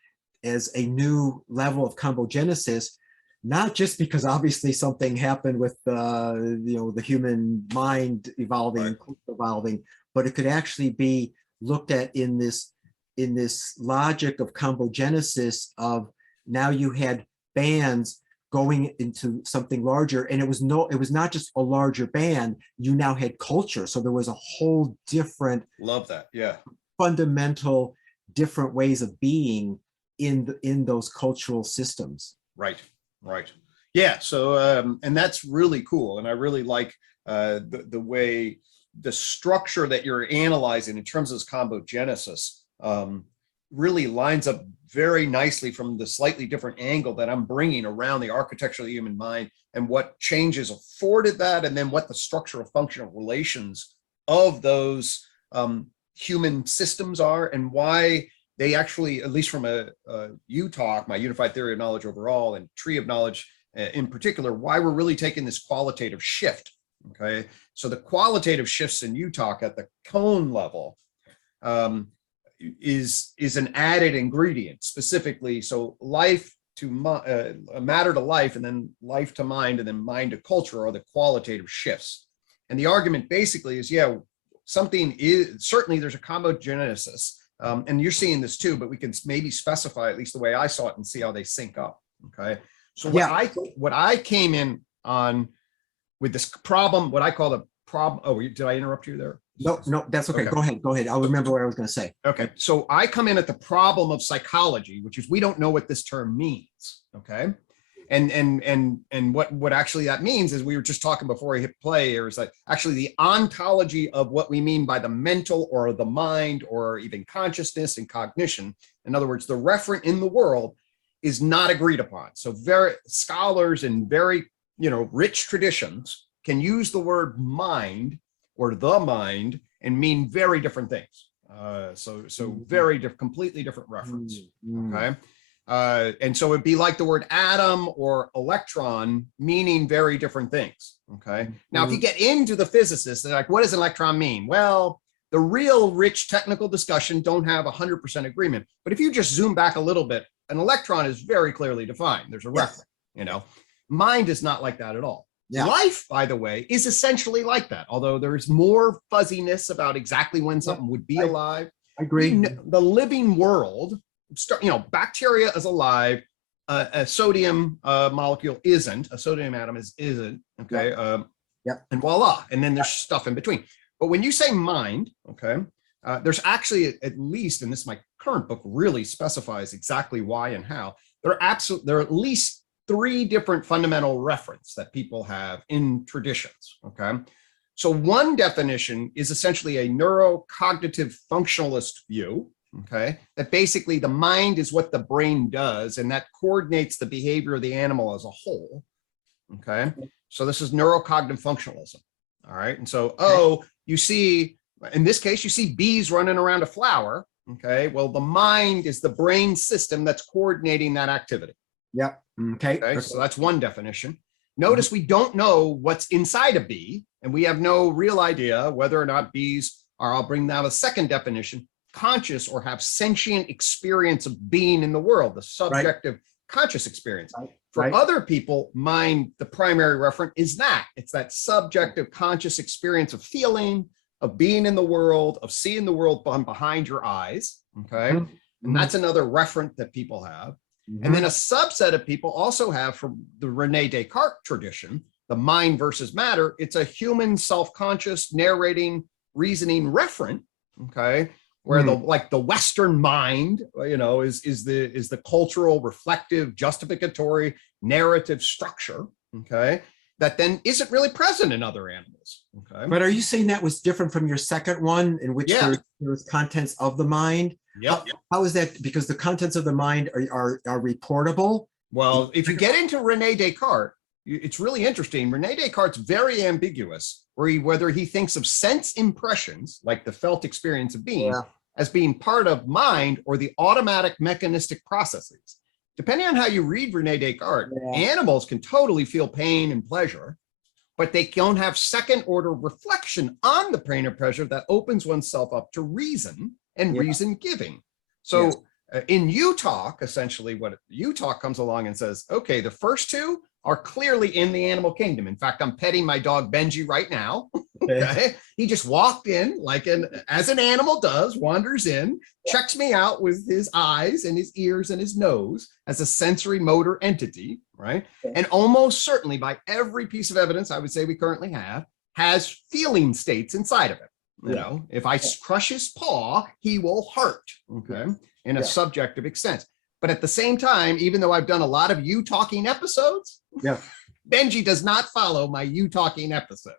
a new level of combogenesis, not just because obviously something happened with the human mind evolving, but it could actually be looked at in this logic of combogenesis of, now you had bands going into something larger, and it was not just a larger band, you now had culture. So there was a whole different, love that, fundamental different ways of being in those cultural systems. Right. Yeah, so and that's really cool, and I really like the way the structure that you're analyzing in terms of this combogenesis really lines up very nicely from the slightly different angle that I'm bringing around the architecture of the human mind, and what changes afforded that, and then what the structural functional relations of those human systems are, and why they actually, at least from a UTOK, my unified theory of knowledge overall, and tree of knowledge in particular, why we're really taking this qualitative shift. Okay, so the qualitative shifts in UTOK at the cone level is an added ingredient, specifically. So life to matter to life, and then life to mind, and then mind to culture are the qualitative shifts. And the argument basically is, yeah, something is, certainly there's a combogenesis, and you're seeing this too, but we can maybe specify, at least the way I saw it, and see how they sync up. Okay, so what I came in on with this problem, what I call the problem. Oh, did I interrupt you there? No, that's okay. Go ahead. I'll remember what I was going to say. Okay, so I come in at the problem of psychology, which is we don't know what this term means. Okay, and what actually that means is we were just talking before I hit play, or is that actually the ontology of what we mean by the mental or the mind or even consciousness and cognition. In other words, the referent in the world is not agreed upon. So very scholars in very rich traditions can use the word mind or the mind and mean very different things. So very completely different reference. Okay. And so it'd be like the word atom or electron meaning very different things. Okay. Now, if you get into the physicists, they're like, what does an electron mean? Well, the real rich technical discussion don't have 100% agreement. But if you just zoom back a little bit, an electron is very clearly defined. There's a reference, Mind is not like that at all. Yeah. Life, by the way, is essentially like that, although there's more fuzziness about exactly when something would be alive. I agree. The living world, bacteria is alive. A sodium molecule isn't. A sodium atom isn't. Okay. And voila. And then there's stuff in between. But when you say mind, okay, there's actually at least, and this my current book really specifies exactly why and how. There are at least 3 different fundamental reference that people have in traditions. Okay. So one definition is essentially a neurocognitive functionalist view. Okay, that basically the mind is what the brain does, and that coordinates the behavior of the animal as a whole. Okay, so this is neurocognitive functionalism. All right, and so you see, in this case, you see bees running around a flower. Okay, well, the mind is the brain system that's coordinating that activity. Yeah. Okay. So that's one definition. Notice we don't know what's inside a bee, and we have no real idea whether or not bees are. I'll bring down a second definition. Conscious or have sentient experience of being in the world, the subjective conscious experience. For other people, mind, the primary referent is that. It's that subjective conscious experience of feeling, of being in the world, of seeing the world from behind your eyes. Okay. And that's another referent that people have. And then a subset of people also have, from the Rene Descartes tradition, the mind versus matter. It's a human self-conscious narrating reasoning referent. Okay. Where the Western mind, is the cultural, reflective, justificatory, narrative structure, okay, that then isn't really present in other animals. Okay. But are you saying that was different from your second one, in which there was contents of the mind? Yep. How is that? Because the contents of the mind are reportable. Well, if you get into Rene Descartes, it's really interesting. Rene Descartes is very ambiguous, whether he thinks of sense impressions, like the felt experience of being, as being part of mind or the automatic mechanistic processes. Depending on how you read Rene Descartes, animals can totally feel pain and pleasure, but they don't have second order reflection on the pain or pleasure that opens oneself up to reason and reason giving. So in UTOK, essentially what UTOK comes along and says, okay, the first 2 are clearly in the animal kingdom. In fact, I'm petting my dog Benji right now. Okay. He just walked in as an animal does, wanders in, checks me out with his eyes and his ears and his nose as a sensory motor entity, right? And almost certainly, by every piece of evidence I would say we currently have, has feeling states inside of it. If I crush his paw, he will hurt, okay, in a subjective sense. But at the same time, even though I've done a lot of UTOKing episodes, Benji does not follow my UTOKing episode.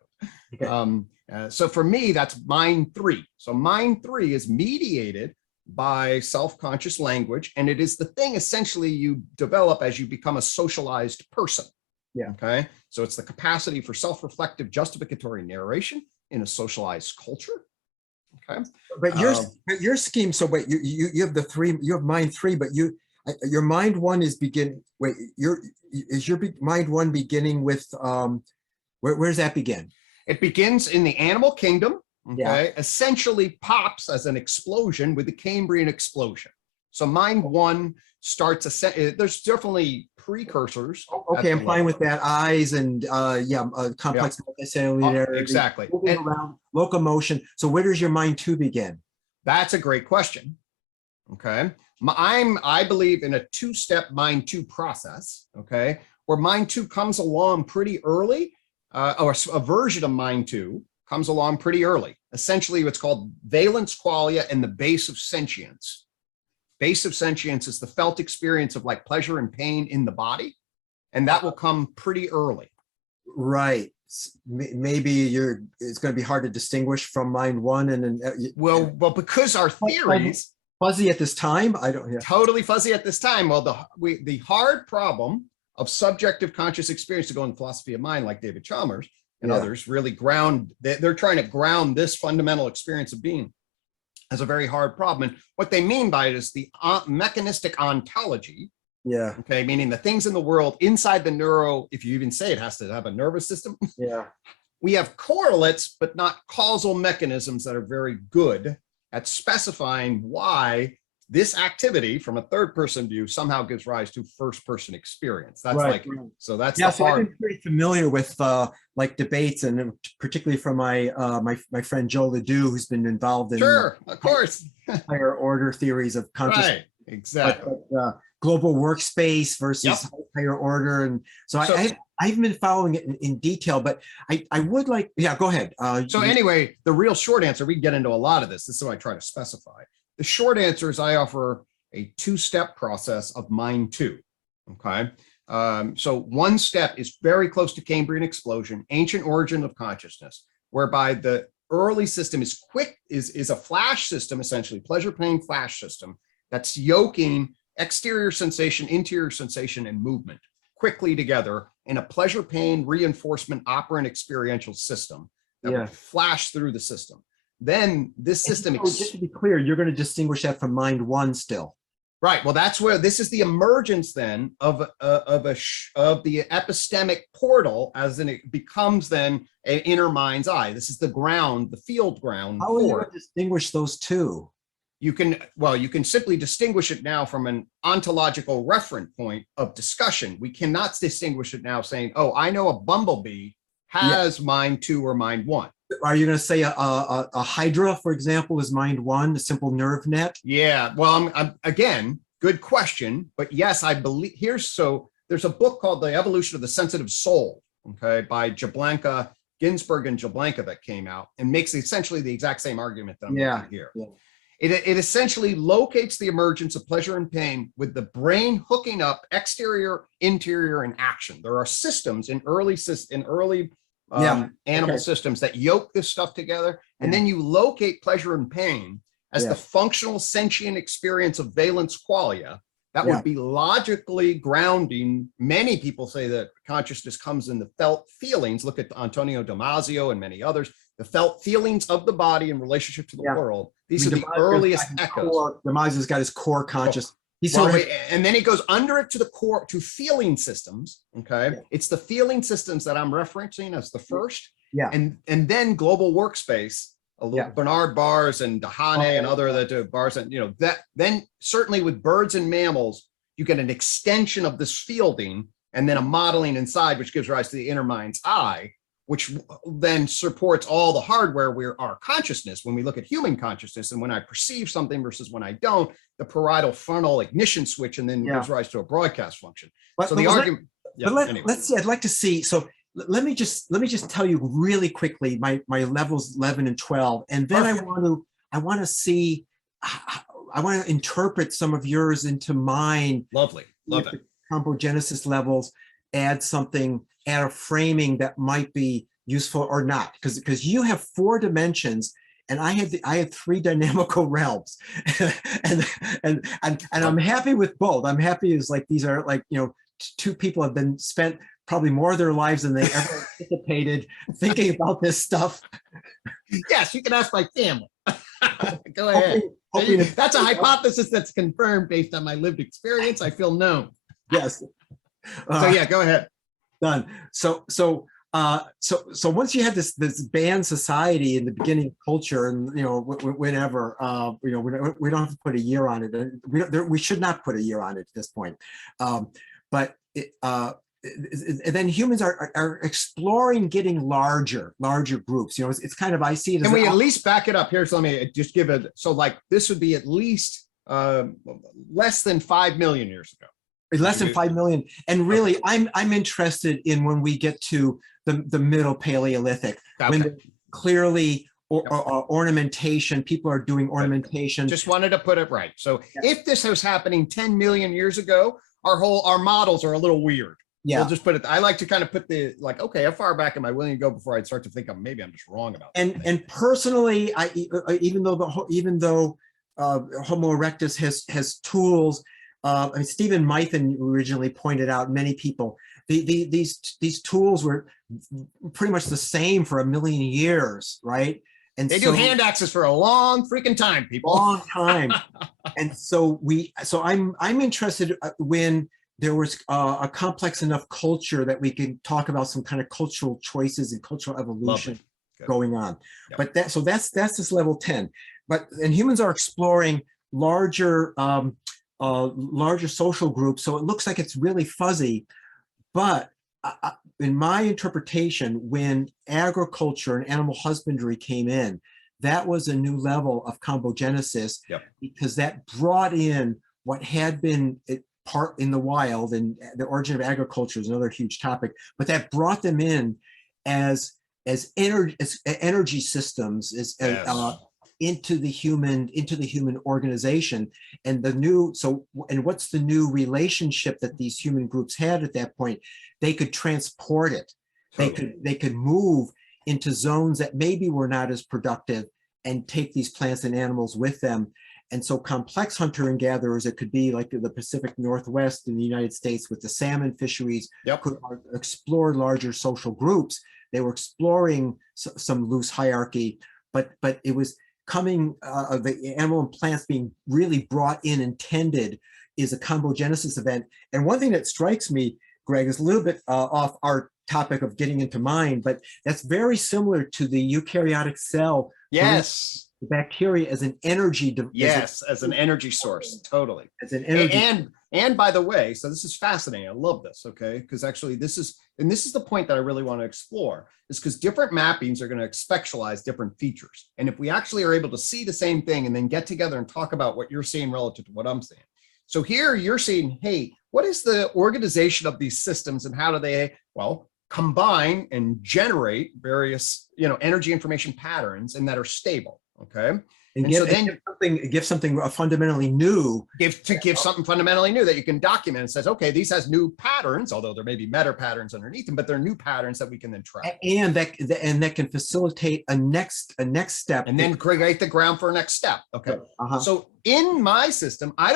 So for me, that's mind 3. So mind 3 is mediated by self-conscious language, and it is the thing essentially you develop as you become a socialized person. Okay. So it's the capacity for self-reflective justificatory narration in a socialized culture. Okay. But your scheme. So wait, you have the 3. You have mind 3, but your mind 1 is is your mind 1 beginning with where does that begin? It begins in the animal kingdom. Okay, essentially pops as an explosion with the Cambrian explosion. So mind 1 starts there's definitely precursors. Okay, I'm fine with that. Eyes and complex multicellular. Exactly. Moving around, locomotion. So where does your mind 2 begin? That's a great question. Okay. I believe in a 2-step mind 2 process, okay, where mind 2 comes along pretty early, or a version of mind 2 comes along pretty early. essentially what's called valence qualia and the base of sentience. Base of sentience is the felt experience of like pleasure and pain in the body, and that will come pretty early. Right. Maybe it's going to be hard to distinguish from mind one, and then well, because our theories fuzzy at this time. I don't. Yeah. Totally fuzzy at this time. Well, the hard problem of subjective conscious experience, to go in philosophy of mind, like David Chalmers and others, really they're trying to ground this fundamental experience of being as a very hard problem. And what they mean by it is the mechanistic ontology. Yeah. Okay. Meaning the things in the world inside the neuro, if you even say it has to have a nervous system. Yeah. We have correlates, but not causal mechanisms that are very good at specifying why this activity from a third person view somehow gives rise to first person experience. That's right. So that's the so I've been pretty familiar with like debates, and particularly from my my friend Joe Ledoux, who's been involved in of course higher order theories of consciousness. Right, exactly. Global workspace versus higher order. And so I haven't been following it in detail, but I would like, go ahead. So anyway, the real short answer, we can get into a lot of this. This is what I try to specify. The short answer is I offer a two-step process of mind two, okay? So one step is very close to Cambrian explosion, ancient origin of consciousness, whereby the early system is is a flash system, essentially, pleasure pain flash system that's yoking exterior sensation, interior sensation, and movement quickly together in a pleasure pain reinforcement operant experiential system that would flash through the system. Then this system, so just to be clear, you're going to distinguish that from mind one still. Right. Well, that's where this is the emergence then of the epistemic portal, as in it becomes then an inner mind's eye. This is the ground, the field ground. How will you distinguish those two? You can simply distinguish it now from an ontological referent point of discussion. We cannot distinguish it now saying, oh, I know a bumblebee has mind two or mind one. Are you going to say a hydra, for example, is mind one, a simple nerve net? Yeah, well, I'm again, good question. But yes, I believe there's a book called The Evolution of the Sensitive Soul, okay, by Jablanka, Ginsburg and Jablanka, that came out and makes essentially the exact same argument that I'm making here. Yeah. It essentially locates the emergence of pleasure and pain with the brain hooking up exterior, interior, and action. There are systems in early animal systems that yoke this stuff together, and then you locate pleasure and pain as the functional sentient experience of valence qualia. That would be logically grounding. Many people say that consciousness comes in the felt feelings. Look at Antonio Damasio and many others. The felt feelings of the body in relationship to the world. These are the earliest echoes. Damasio's got his core consciousness. And then he goes under it to the core, to feeling systems. Okay, it's the feeling systems that I'm referencing as the first. And then global workspace. Bernard Bars and Dehane and other that do Bars, and that then certainly with birds and mammals, you get an extension of this fielding and then a modeling inside, which gives rise to the inner mind's eye, which then supports all the hardware where our consciousness, when we look at human consciousness, and when I perceive something versus when I don't, the parietal frontal ignition switch, and then gives rise to a broadcast function. So the argument. Let's see. I'd like to see. So let me just tell you really quickly my levels 11 and 12, and then I want to see. I want to interpret some of yours into mine. Lovely, love it. Combogenesis levels, add a framing that might be useful or not, because you have 4 dimensions and I had 3 dynamical realms, and I'm happy with both. I'm happy is like these are like 2 people have been spent probably more of their lives than they ever anticipated thinking about this stuff. Yes, you can ask my family. Go ahead. That's a hypothesis that's confirmed based on my lived experience. I feel known. Yes. So yeah, go ahead. Done. So once you had this band society in the beginning of culture, and whenever we don't have to put a year on it, and we should not put a year on it at this point, but and then humans are exploring getting larger groups. It's kind of, I see it as. Can we at least back it up here? So let me just give it. So like this would be at least less than 5 million years ago. Less than 5 million. And really, I'm interested in when we get to the middle Paleolithic, when clearly ornamentation. People are doing ornamentation. Just wanted to put it right. So if this was happening 10 million years ago, our models are a little weird. Yeah. We'll just put it, I like to kind of put the, like, okay, how far back am I willing to go before I'd start to think maybe I'm just wrong about that. And personally, even though Homo erectus has tools, I mean, Stephen Mythen originally pointed out, many people, these tools were pretty much the same for 1 million years, right? And they do hand axes for a long freaking time, people. Long time. And so I'm interested when there was a complex enough culture that we can talk about some kind of cultural choices and cultural evolution going on. Yep. But that's this level 10. And humans are exploring larger social groups, so it looks like it's really fuzzy. But in my interpretation, when agriculture and animal husbandry came in, that was a new level of combogenesis, because that brought in what had been part in the wild, and the origin of agriculture is another huge topic, but that brought them in as energy systems, into the human organization. And what's the new relationship that these human groups had at that point? They could transport it. Totally. They could move into zones that maybe were not as productive and take these plants and animals with them. And so complex hunter and gatherers, it could be like the Pacific Northwest in the United States with the salmon fisheries, could explore larger social groups. They were exploring some loose hierarchy, but it was coming, the animal and plants being really brought in and tended is a combogenesis event. And one thing that strikes me, Gregg, is a little bit off our topic of getting into mind, but that's very similar to the eukaryotic cell. Yes. The bacteria as an energy. As an energy source, totally. As an energy. And by the way, so this is fascinating. I love this, okay? Because actually this is the point that I really want to explore, is because different mappings are going to spectralize different features. And if we actually are able to see the same thing and then get together and talk about what you're seeing relative to what I'm seeing. So here you're saying, hey, what is the organization of these systems and how do they, well, combine and generate various, energy information patterns and that are stable. Okay. And give something fundamentally new. Give something fundamentally new that you can document and says, okay, these has new patterns, although there may be meta patterns underneath them, but they're new patterns that we can then track. And that can facilitate a next step. And then create the ground for a next step. Okay. So in my system, I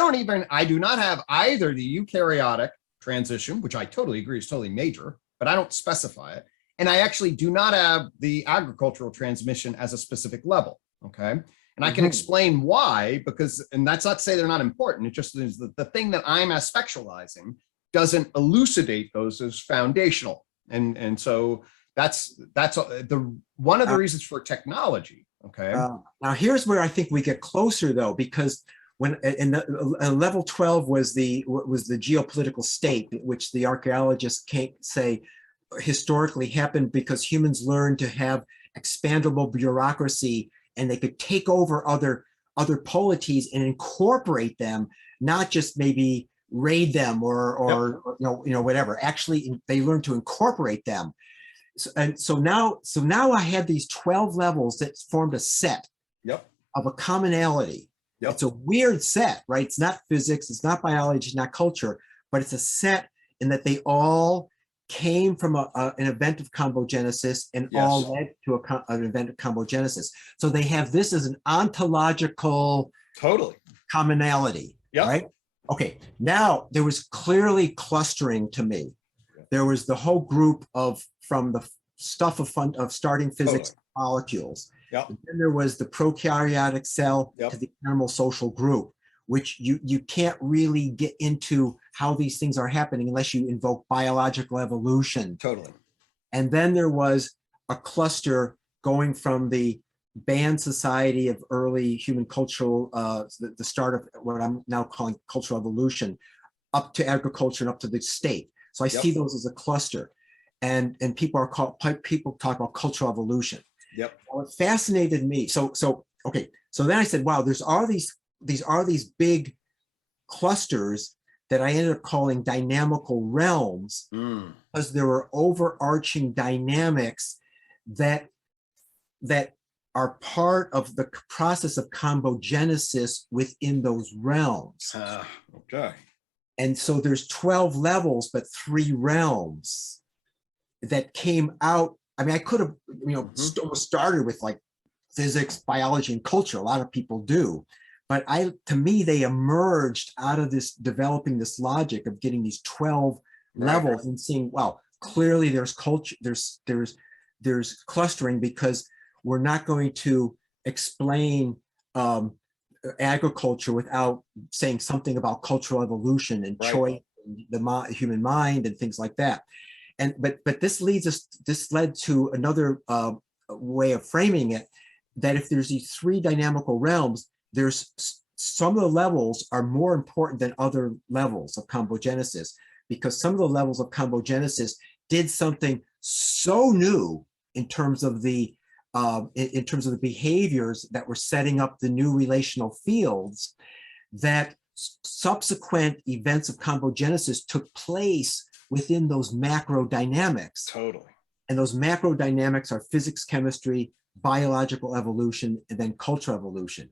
do not have either the eukaryotic transition, which I totally agree is totally major, but I don't specify it. And I actually do not have the agricultural transmission as a specific level. Okay. And I can explain why, and that's not to say they're not important. It just is the thing that I'm as spectralizing doesn't elucidate those as foundational. And so that's one of the reasons for technology. Okay. Now here's where I think we get closer though, because when in level 12 was the geopolitical state, which the archaeologists can't say historically happened because humans learned to have expandable bureaucracy, and they could take over other polities and incorporate them, not just maybe raid them or whatever. Actually, they learned to incorporate them. So now I had these 12 levels that formed a set of a commonality. It's a weird set, right? It's not physics, it's not biology, it's not culture, but it's a set in that they all came from an event of combogenesis and all led to an event of combogenesis. So they have this as an ontological commonality, right? Okay, now there was clearly clustering to me. There was the whole group from the stuff of starting physics molecules. And then there was the prokaryotic cell to the animal social group, which you can't really get into how these things are happening unless you invoke biological evolution. Totally. And then there was a cluster going from the band society of early human cultural, the start of what I'm now calling cultural evolution, up to agriculture and up to the state. So I see those as a cluster. And people talk about cultural evolution. Well, it fascinated me. So then I said, wow, these are these big clusters that I ended up calling dynamical realms, because there were overarching dynamics that are part of the process of combogenesis within those realms. Okay. And so there's 12 levels, but 3 realms that came out. I mean, I could have, started with like physics, biology, and culture. A lot of people do. But to me, they emerged out of this, developing this logic of getting these 12 levels and seeing, well, clearly there's culture, there's clustering, because we're not going to explain agriculture without saying something about cultural evolution and choice, and the human mind and things like that. And but this led to another way of framing it, that if there's these 3 dynamical realms, there's some of the levels are more important than other levels of combogenesis, because some of the levels of combogenesis did something so new in terms of the behaviors that were setting up the new relational fields, that subsequent events of combogenesis took place within those macro dynamics. Totally. And those macro dynamics are physics, chemistry, biological evolution, and then cultural evolution.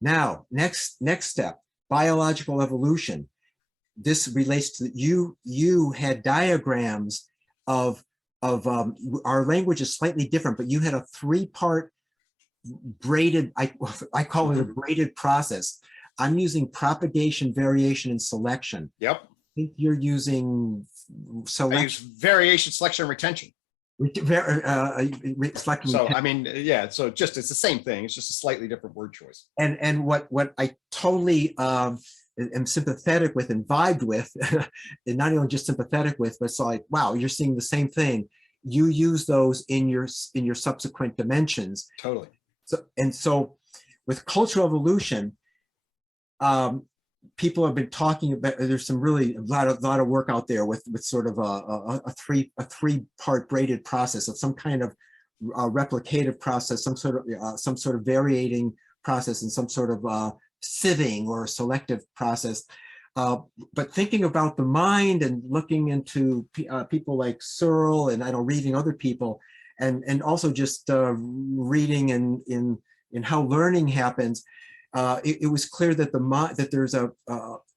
Now, next step, biological evolution. This relates to, you had diagrams of our language is slightly different, but you had a 3-part braided, I call it a braided process. I'm using propagation, variation, and selection. Yep. I think you're using selection. I use variation, selection, and retention. So I mean, yeah. So it's the same thing. It's just a slightly different word choice. And what I totally am sympathetic with and vibed with, and not only just sympathetic with, but it's like, wow, you're seeing the same thing. You use those in your subsequent dimensions. Totally. So with cultural evolution, people have been talking about, there's some really a lot of work out there with sort of a 3-part braided process of some kind of replicative process, some sort of variating process, and some sort of sieving or selective process. But thinking about the mind and looking into people like Searle, and reading other people, and also just reading in how learning happens, it was clear that that there's a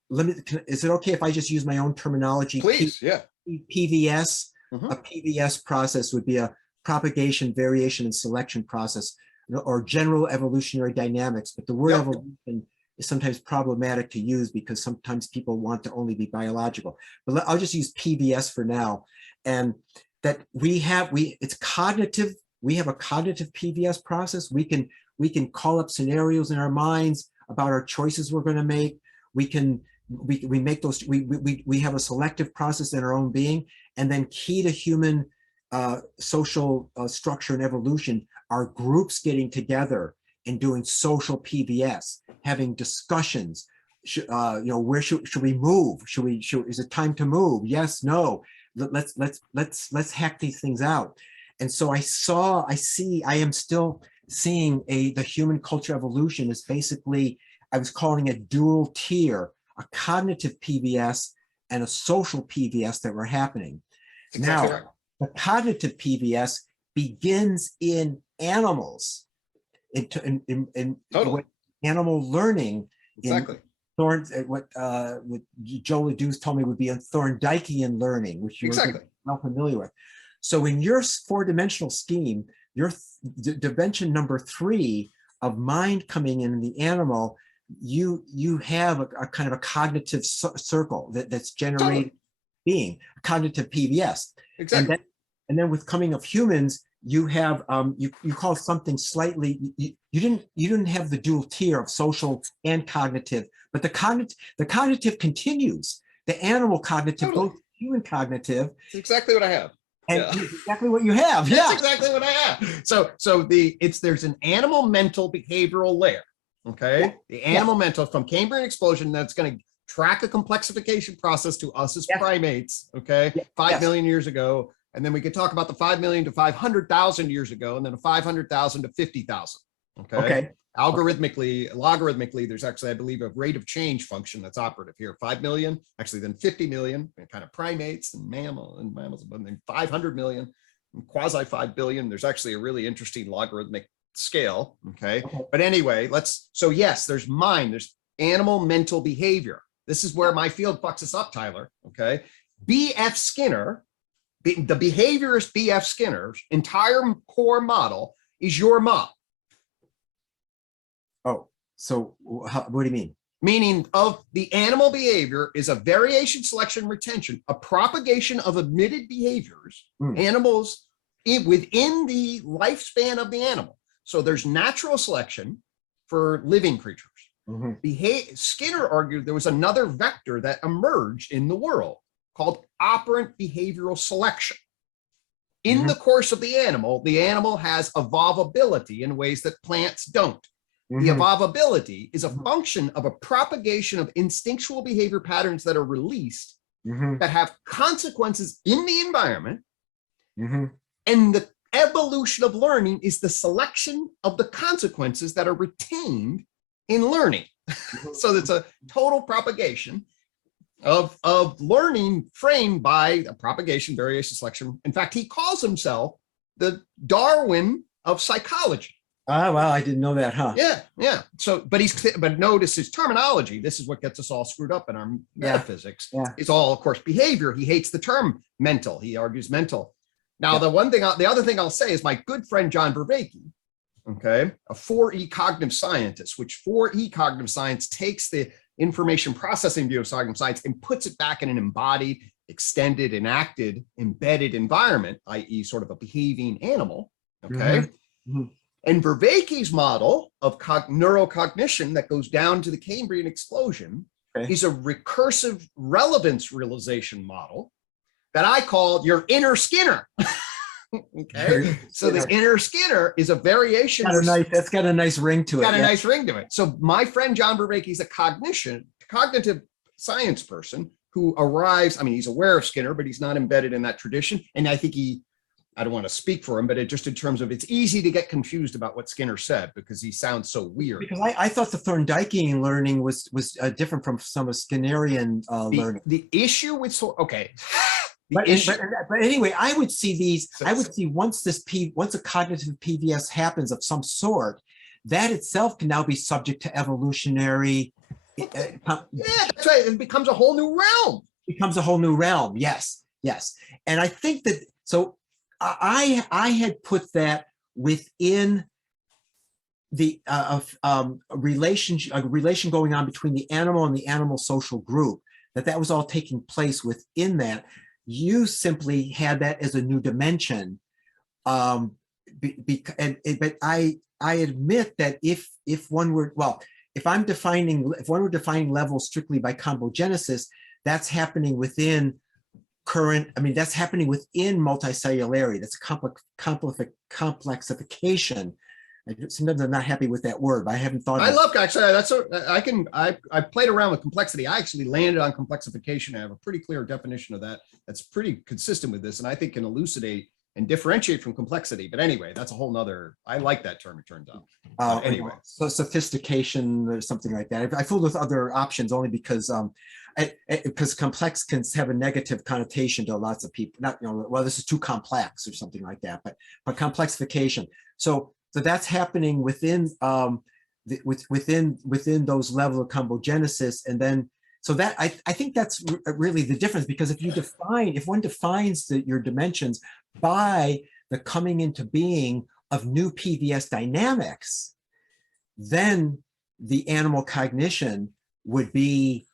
limit. Is it okay if I just use my own terminology? Please, yeah. PVS. A PVS process would be a propagation, variation, and selection process, or general evolutionary dynamics. But the word evolution is sometimes problematic to use because sometimes people want to only be biological. But I'll just use PVS for now. And that it's cognitive. We have a cognitive PVS process. We can call up scenarios in our minds about our choices we're going to make. We make those. We have a selective process in our own being, and then key to human social structure and evolution are groups getting together and doing social PVS, having discussions. Where should we move? Is it time to move? Yes, no. Let's hack these things out. And so I am still seeing the human culture evolution is basically, I was calling it dual tier, a cognitive PVS and a social PVS that were happening. Exactly now, right. The cognitive PVS begins in animals, in Totally. Animal learning. Exactly. What Joe Ledouce told me would be a Thorndikean learning, which you're well familiar with. So in your 4-dimensional scheme, your dimension number 3 of mind coming in the animal, you have a kind of a cognitive circle that's generating being, a cognitive PVS. Exactly. And then with coming of humans, you have you call something slightly, you didn't have the dual tier of social and cognitive, but the cognitive continues. The animal cognitive, both human cognitive. That's exactly what I have. And exactly what you have. That's exactly what I have. So there's an animal mental behavioral layer. Okay. Yeah. The animal mental from Cambrian explosion that's going to track a complexification process to us as primates. Okay. 5 million years ago. And then we could talk about the 5 million to 500,000 years ago, and then a 500,000 to 50,000. Okay. Logarithmically, there's actually, I believe, a rate of change function that's operative here. 5 million, actually then 50 million, kind of primates and mammals, and then 500 million, and quasi 5 billion. There's actually a really interesting logarithmic scale. Okay. But anyway, so yes, there's mind, there's animal mental behavior. This is where my field fucks us up, Tyler. Okay. B.F. Skinner, the behaviorist B.F. Skinner's entire core model is your model. Oh, so what do you mean? Meaning of the animal behavior is a variation, selection, retention, a propagation of admitted behaviors, animals within the lifespan of the animal. So there's natural selection for living creatures. Skinner argued there was another vector that emerged in the world called operant behavioral selection. In the course of the animal has evolvability in ways that plants don't. The evolvability is a function of a propagation of instinctual behavior patterns that are released that have consequences in the environment. And the evolution of learning is the selection of the consequences that are retained in learning. So it's a total propagation of learning framed by a propagation, variation, selection. In fact, he calls himself the Darwin of psychology. Ah, wow, I didn't know that, huh? Yeah. So, but notice his terminology. This is what gets us all screwed up in our metaphysics. It's all, of course, behavior. He hates the term mental. He argues mental. Now, the other thing I'll say is my good friend John Vervaeke, okay, a 4E cognitive scientist, which 4E cognitive science takes the information processing view of cognitive science and puts it back in an embodied, extended, enacted, embedded environment, i.e. sort of a behaving animal, okay? And Vervaeke's model of neurocognition that goes down to the Cambrian explosion is a recursive relevance realization model that I call your inner Skinner. Okay, so this inner Skinner is a variation. That's got a nice ring to it. Got a nice ring to it. So my friend John Vervaeke is a cognitive science person who arrives. I mean, he's aware of Skinner, but he's not embedded in that tradition. And I think I don't want to speak for him, but just in terms of, it's easy to get confused about what Skinner said because he sounds so weird. Because I thought the Thorndikean learning was different from some of Skinnerian learning. The issue with, But anyway, I would see these. I would see once a cognitive PVS happens of some sort, that itself can now be subject to evolutionary. Yeah, that's right. It becomes a whole new realm. Becomes a whole new realm. Yes. And I think that so. I had put that within the relation going on between the animal and the animal social group. That was all taking place within that. You simply had that as a new dimension, but I admit that if one were defining levels strictly by combogenesis, that's happening within that's happening within multicellularity. That's complexification. Sometimes I'm not happy with that word, but I haven't thought. I played around with complexity. I actually landed on complexification. I have a pretty clear definition of that. That's pretty consistent with this, and I think can elucidate and differentiate from complexity. But anyway, that's a whole nother. I like that term. It turns out. Anyway, so sophistication or something like that. I fooled with other options only because complex can have a negative connotation to lots of people. Not well, this is too complex or something like that. But complexification. So that's happening within within those levels of combogenesis, and then so that I think that's really the difference, because if one defines your dimensions by the coming into being of new PVS dynamics, then the animal cognition would be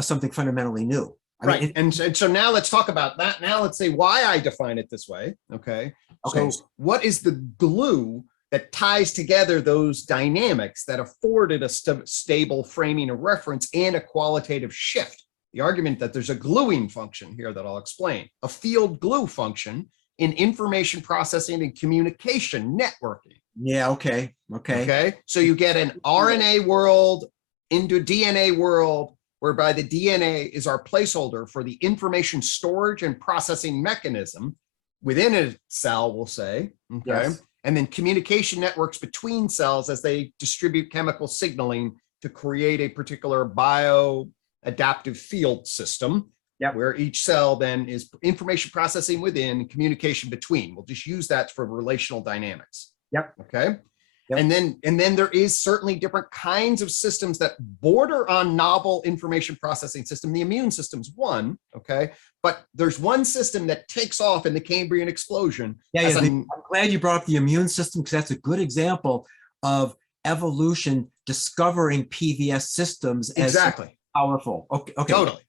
something fundamentally new. Right. And so now let's talk about that. Now let's say why I define it this way. Okay. So what is the glue that ties together those dynamics that afforded a stable framing of reference and a qualitative shift? The argument that there's a gluing function here that I'll explain, a field glue function in information processing and communication networking. Yeah, okay. So you get an RNA world into a DNA world, whereby the DNA is our placeholder for the information storage and processing mechanism within a cell, we'll say, okay? Yes. And then communication networks between cells as they distribute chemical signaling to create a particular bioadaptive field system, where each cell then is information processing within, communication between. We'll just use that for relational dynamics. Yep. Okay. Yep. And then there is certainly different kinds of systems that border on novel information processing system. The immune system's one, okay? But there's one system that takes off in the Cambrian explosion. Yeah, I'm glad you brought up the immune system, because that's a good example of evolution discovering PVS systems as exactly powerful. Okay. Totally.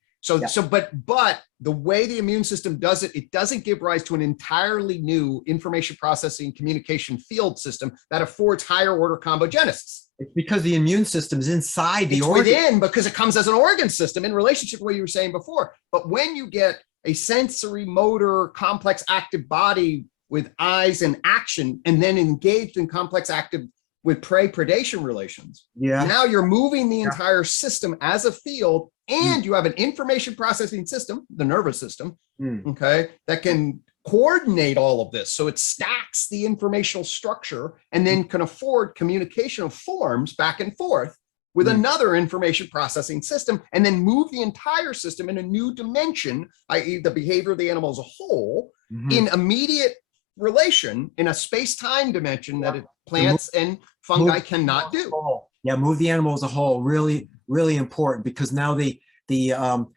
But the way the immune system does it, it doesn't give rise to an entirely new information processing communication field system that affords higher order combogenesis. It's because the immune system is inside the organ. Within, because it comes as an organ system in relationship to what you were saying before. But when you get a sensory, motor, complex active body with eyes and action, and then engaged in complex active with prey predation relations, now you're moving the entire system as a field, and you have an information processing system, the nervous system, okay, that can coordinate all of this. So it stacks the informational structure and then can afford communication of forms back and forth with another information processing system, and then move the entire system in a new dimension, i.e. the behavior of the animal as a whole, in immediate relation in a space-time dimension that plants and fungi cannot do. Yeah, move the animal as a whole, really, really important, because now and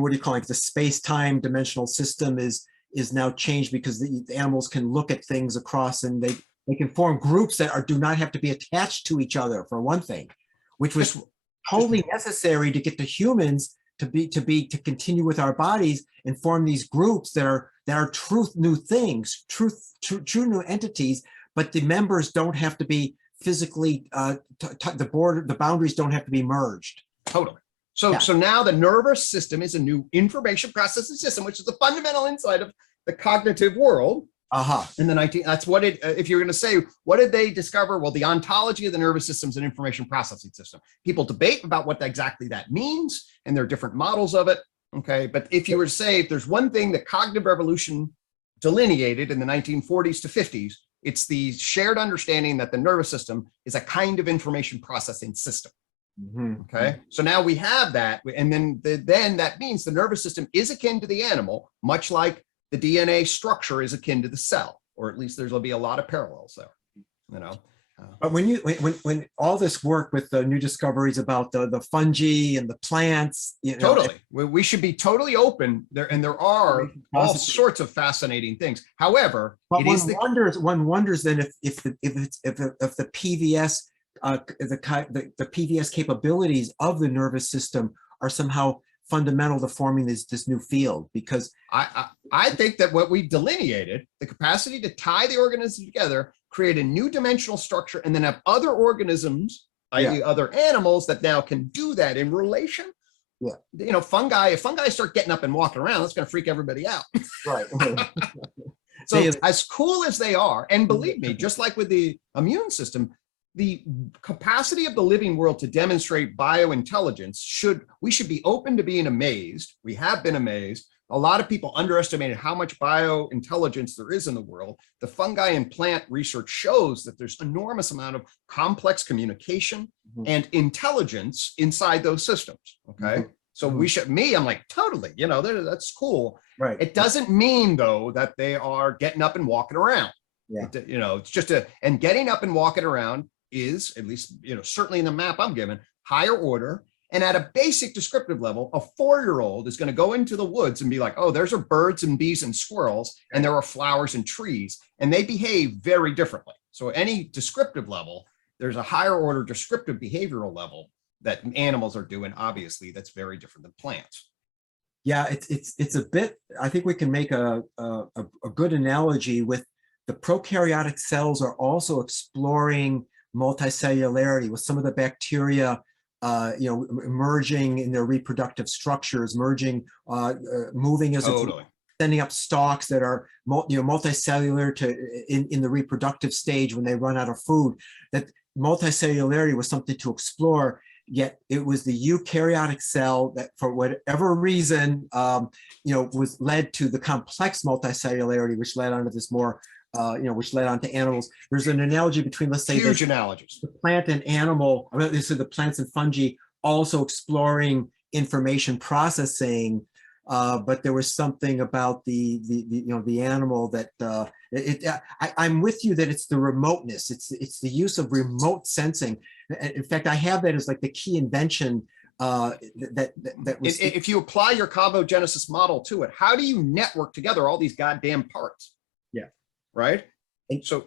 what do you call it, the space-time dimensional system is now changed, because the animals can look at things across, and they can form groups that do not have to be attached to each other, for one thing, which was totally necessary to get the humans to continue with our bodies and form these groups that are true new things, true new entities, but the members don't have to be physically the boundaries don't have to be merged. Totally. So now the nervous system is a new information processing system, which is the fundamental insight of the cognitive world. In the that's what if you're going to say, what did they discover? Well, the ontology of the nervous system is an information processing system. People debate about what exactly that means, and there are different models of it. Okay, but if you were to say, if there's one thing that cognitive revolution delineated in the 1940s to 50s, it's the shared understanding that the nervous system is a kind of information processing system. Okay, so now we have that, and then that means the nervous system is akin to the animal, much like the DNA structure is akin to the cell, or at least there's going to be a lot of parallels there, you know. But when all this work with the new discoveries about the fungi and the plants, totally, we should be totally open there, and there are all sorts of fascinating things. However, one wonders then if the PVS the PVS capabilities of the nervous system are somehow fundamental to forming this new field, because I think that what we delineated, the capacity to tie the organisms together, create a new dimensional structure, and then have other organisms, i.e. other animals, that now can do that in relation. Yeah. You know, fungi, if fungi start getting up and walking around, that's going to freak everybody out. Right. So as cool as they are, and believe me, just like with the immune system, the capacity of the living world to demonstrate biointelligence we should be open to being amazed. We have been amazed. A lot of people underestimated how much biointelligence there is in the world. The fungi and plant research shows that there's enormous amount of complex communication and intelligence inside those systems. Okay. So I'm like, totally, you know, that's cool. Right. It doesn't mean though that they are getting up and walking around. Yeah. You know, it's just and getting up and walking around is, at least, you know, certainly in the map I'm given, higher order. And at a basic descriptive level, a 4-year-old is going to go into the woods and be like, oh, there's are birds and bees and squirrels, and there are flowers and trees, and they behave very differently. So any descriptive level, there's a higher order descriptive behavioral level that animals are doing, obviously, that's very different than plants. Yeah, it's a bit, I think we can make a good analogy with the prokaryotic cells are also exploring multicellularity with some of the bacteria, emerging in their reproductive structures, moving as sending up stalks that are multicellular in the reproductive stage when they run out of food. That multicellularity was something to explore. Yet it was the eukaryotic cell that, for whatever reason, was led to the complex multicellularity, which led on to this more. Which led on to animals. There's an analogy between, let's say, huge analogies. The plant and animal. I mean, this is the plants and fungi also exploring information processing, but there was something about the animal that I'm with you that it's the remoteness. It's the use of remote sensing. In fact, I have that as like the key invention that was. If you apply your combogenesis model to it, how do you network together all these goddamn parts? Yeah. Right. And so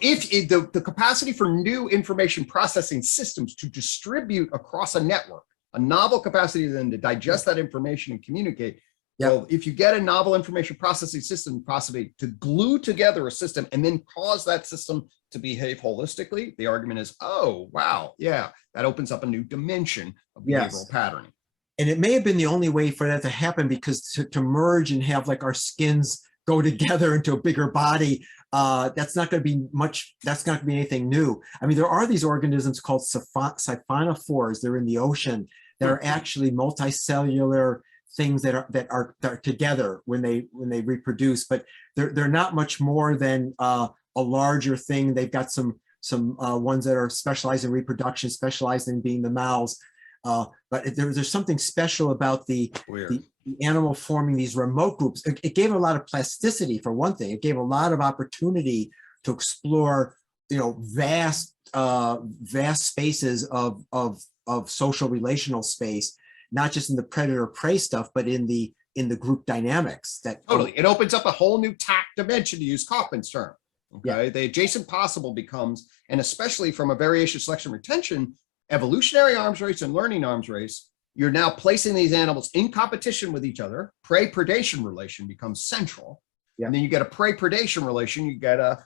if the capacity for new information processing systems to distribute across a network, a novel capacity then to digest that information and communicate. Yeah. Well, if you get a novel information processing system, possibly to glue together a system and then cause that system to behave holistically, the argument is, oh, wow, yeah, that opens up a new dimension of behavioral patterning. And it may have been the only way for that to happen, because to merge and have like our skins go together into a bigger body, that's not going to be much, that's not going to be anything new. I mean, there are these organisms called siphonophores, they're in the ocean, that are actually multicellular things that are together when they reproduce, but they're not much more than a larger thing. They've got some ones that are specialized in reproduction, specialized in being the males. But there's something special about the animal forming these remote groups. It gave a lot of plasticity, for one thing. It gave a lot of opportunity to explore, vast spaces of social relational space, not just in the predator-prey stuff, but in the group dynamics. That totally, it opens up a whole new tact dimension, to use Kaufman's term. Okay, yeah. The adjacent possible becomes, and especially from a variation selection retention, evolutionary arms race and learning arms race, you're now placing these animals in competition with each other. Prey-predation relation becomes central. Yeah. And then you get a prey-predation relation, you get a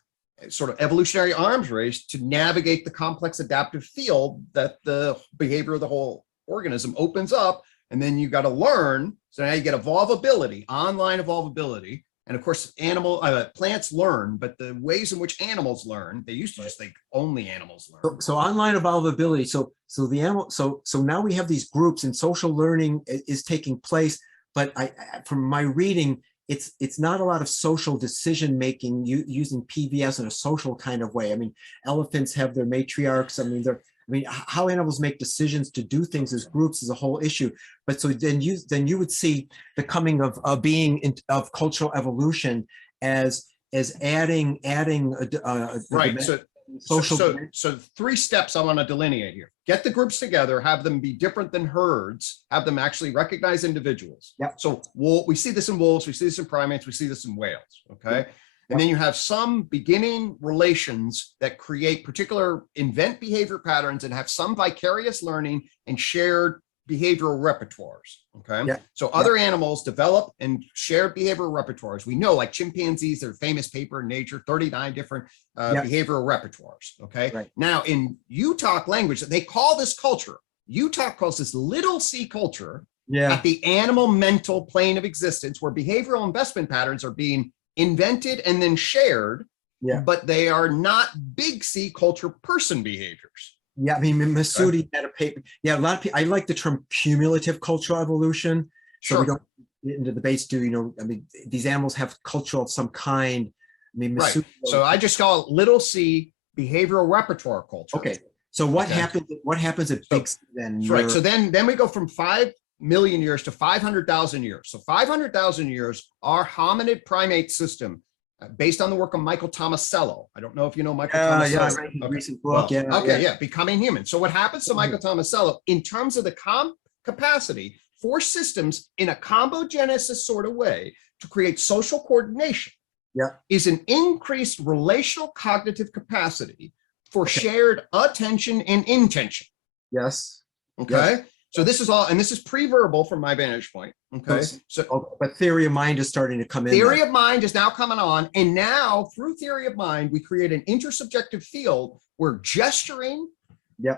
sort of evolutionary arms race to navigate the complex adaptive field that the behavior of the whole organism opens up. And then you got to learn. So now you get evolvability, online evolvability. And of course, plants learn, but the ways in which animals learn, they used to just think only animals learn. So online evolvability. So now we have these groups, and social learning is taking place. But from my reading, it's not a lot of social decision making using PVS in a social kind of way. I mean, elephants have their matriarchs. I mean, how animals make decisions to do things as groups is a whole issue. But so then you would see the coming of of cultural evolution as adding right. So 3 steps I want to delineate here. Get the groups together, have them be different than herds, have them actually recognize individuals. Yep. So we see this in wolves, we see this in primates, we see this in whales. Okay. Yep. And then you have some beginning relations that invent behavior patterns and have some vicarious learning and shared behavioral repertoires. Okay. Yeah. So other animals develop and shared behavioral repertoires. We know, like chimpanzees, their famous paper in Nature, 39 different behavioral repertoires. Okay. Right. Now in UTOK language, they call this culture. UTOK calls this little c culture at the animal mental plane of existence, where behavioral investment patterns are being invented and then shared, but they are not big C culture person behaviors. Yeah, I mean, Masudi had a paper. Yeah, a lot of people, I like the term cumulative cultural evolution. So we don't get into debates, I mean, these animals have culture of some kind. I mean, Masudi, so I just call it little c behavioral repertoire culture. Okay. So what happens at big C then? Right. So then we go from 5 million years to 500,000 years. So 500,000 years, our hominid primate system, based on the work of Michael Tomasello. I don't know if you know Michael Tomasello. Yeah, I read his recent book. Becoming Human. So what happens to Michael Tomasello in terms of the capacity for systems in a combogenesis sort of way to create social coordination is an increased relational cognitive capacity for shared attention and intention. Yes. Okay. Yes. So this is all, and this is pre-verbal from my vantage point. Okay. But theory of mind is starting to come in. Theory of mind is now coming on. And now through theory of mind, we create an intersubjective field where gesturing,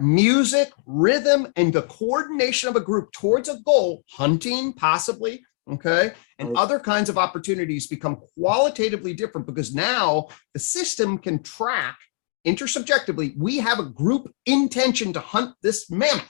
music, rhythm, and the coordination of a group towards a goal, hunting possibly, and other kinds of opportunities become qualitatively different, because now the system can track intersubjectively. We have a group intention to hunt this mammoth.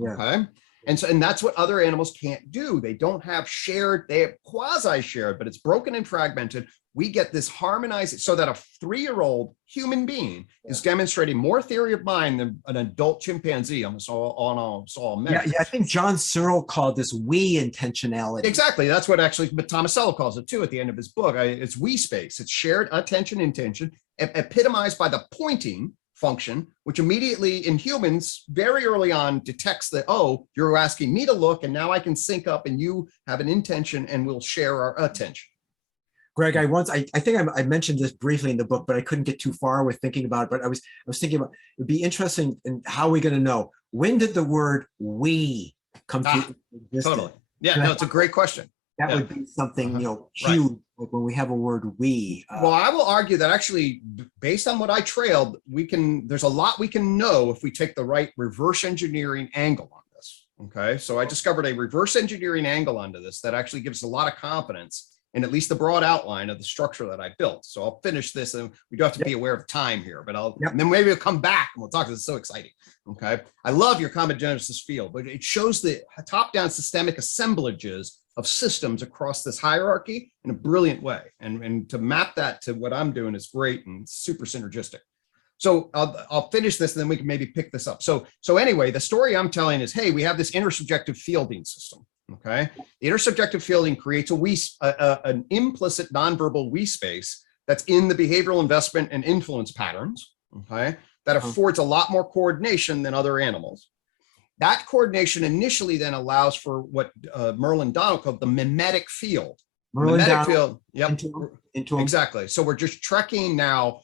Okay. And so, and that's what other animals can't do. They don't have shared, they have quasi-shared, but it's broken and fragmented. We get this harmonized so that a 3-year-old human being is demonstrating more theory of mind than an adult chimpanzee almost all measures. Yeah, I think John Searle called this we intentionality. Exactly. That's what actually Tomasello calls it too at the end of his book. It's we space. It's shared attention intention, epitomized by the pointing function, which immediately in humans very early on detects that, oh, you're asking me to look and now I can sync up and you have an intention and we'll share our attention. Gregg, I think I mentioned this briefly in the book, but I couldn't get too far with thinking about it. But I was thinking about, it'd be interesting in how we're going to know, when did the word we come to existence? Totally. Yeah, no, it's a great question. That would be something, huge, like when we have a word we. Well, I will argue that actually, based on what I trailed, there's a lot we can know if we take the right reverse engineering angle on this. Okay, so I discovered a reverse engineering angle onto this that actually gives a lot of confidence in at least the broad outline of the structure that I built. So I'll finish this, and we do have to be aware of time here, but and then maybe we'll come back and we'll talk. This is so exciting. Okay, I love your combogenesis field, but it shows the top-down systemic assemblages of systems across this hierarchy in a brilliant way. And to map that to what I'm doing is great and super synergistic. So I'll finish this and then we can maybe pick this up. So anyway, the story I'm telling is, hey, we have this intersubjective fielding system. Okay, the intersubjective fielding creates an implicit nonverbal we space that's in the behavioral investment and influence patterns. Okay, that affords a lot more coordination than other animals. That coordination initially then allows for what Merlin Donald called the mimetic field. Mimetic field, yep, exactly. So we're just trekking now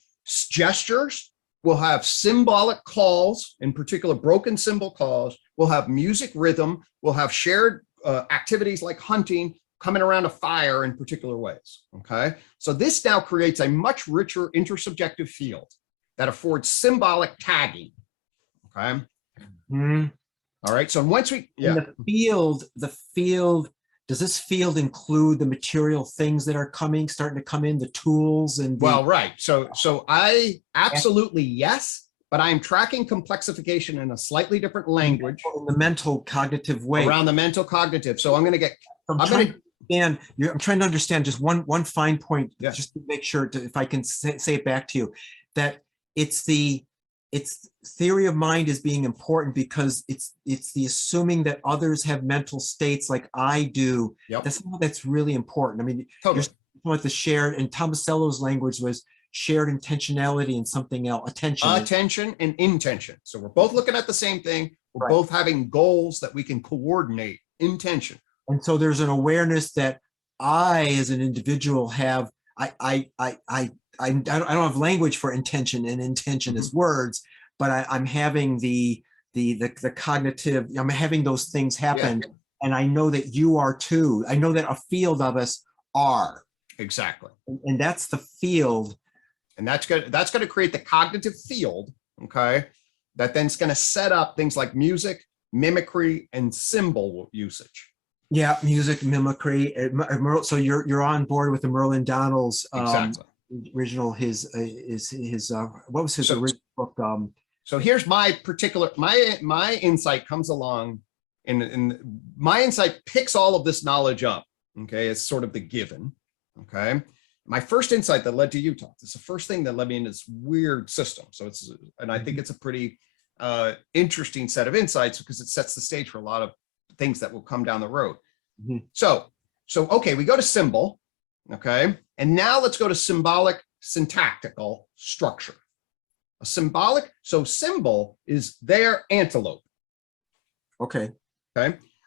gestures. We'll have symbolic calls, in particular broken symbol calls. We'll have music rhythm. We'll have shared activities like hunting, coming around a fire in particular ways. Okay, so this now creates a much richer intersubjective field that affords symbolic tagging. Okay. All right. So once we, the field, does this field include the material things that are starting to come in, the tools and well, right. So I absolutely yes. But I'm tracking complexification in a slightly different language. In the mental cognitive way. Around the mental cognitive. So I'm going to get, I'm trying to understand just one fine point, just to make sure if I can say it back to you, that it's theory of mind is being important because it's the assuming that others have mental states like I do. That's really important. I mean, totally. You're the shared, and Tomasello's language was shared intentionality and something else, attention and intention. So we're both looking at the same thing. We're both having goals that we can coordinate, intention. And so there's an awareness that I, as an individual, have. I don't have language for intention, and intention is words, but I'm having the cognitive. I'm having those things happen, and I know that you are too. I know that a field of us are. Exactly. And that's the field. And that's going to create the cognitive field, okay, that then is going to set up things like music, mimicry, and symbol usage. Yeah, music, mimicry. So you're on board with the Merlin Donald's original, his what was his original book? So here's my particular, my insight comes along, and my insight picks all of this knowledge up, okay, it's sort of the given, okay. My first insight that led to UTOK, it's the first thing that led me into this weird system. So and I think it's a pretty interesting set of insights because it sets the stage for a lot of things that will come down the road. So okay, we go to symbol, okay, and now let's go to symbolic syntactical structure. A symbolic, so symbol is their antelope. Okay.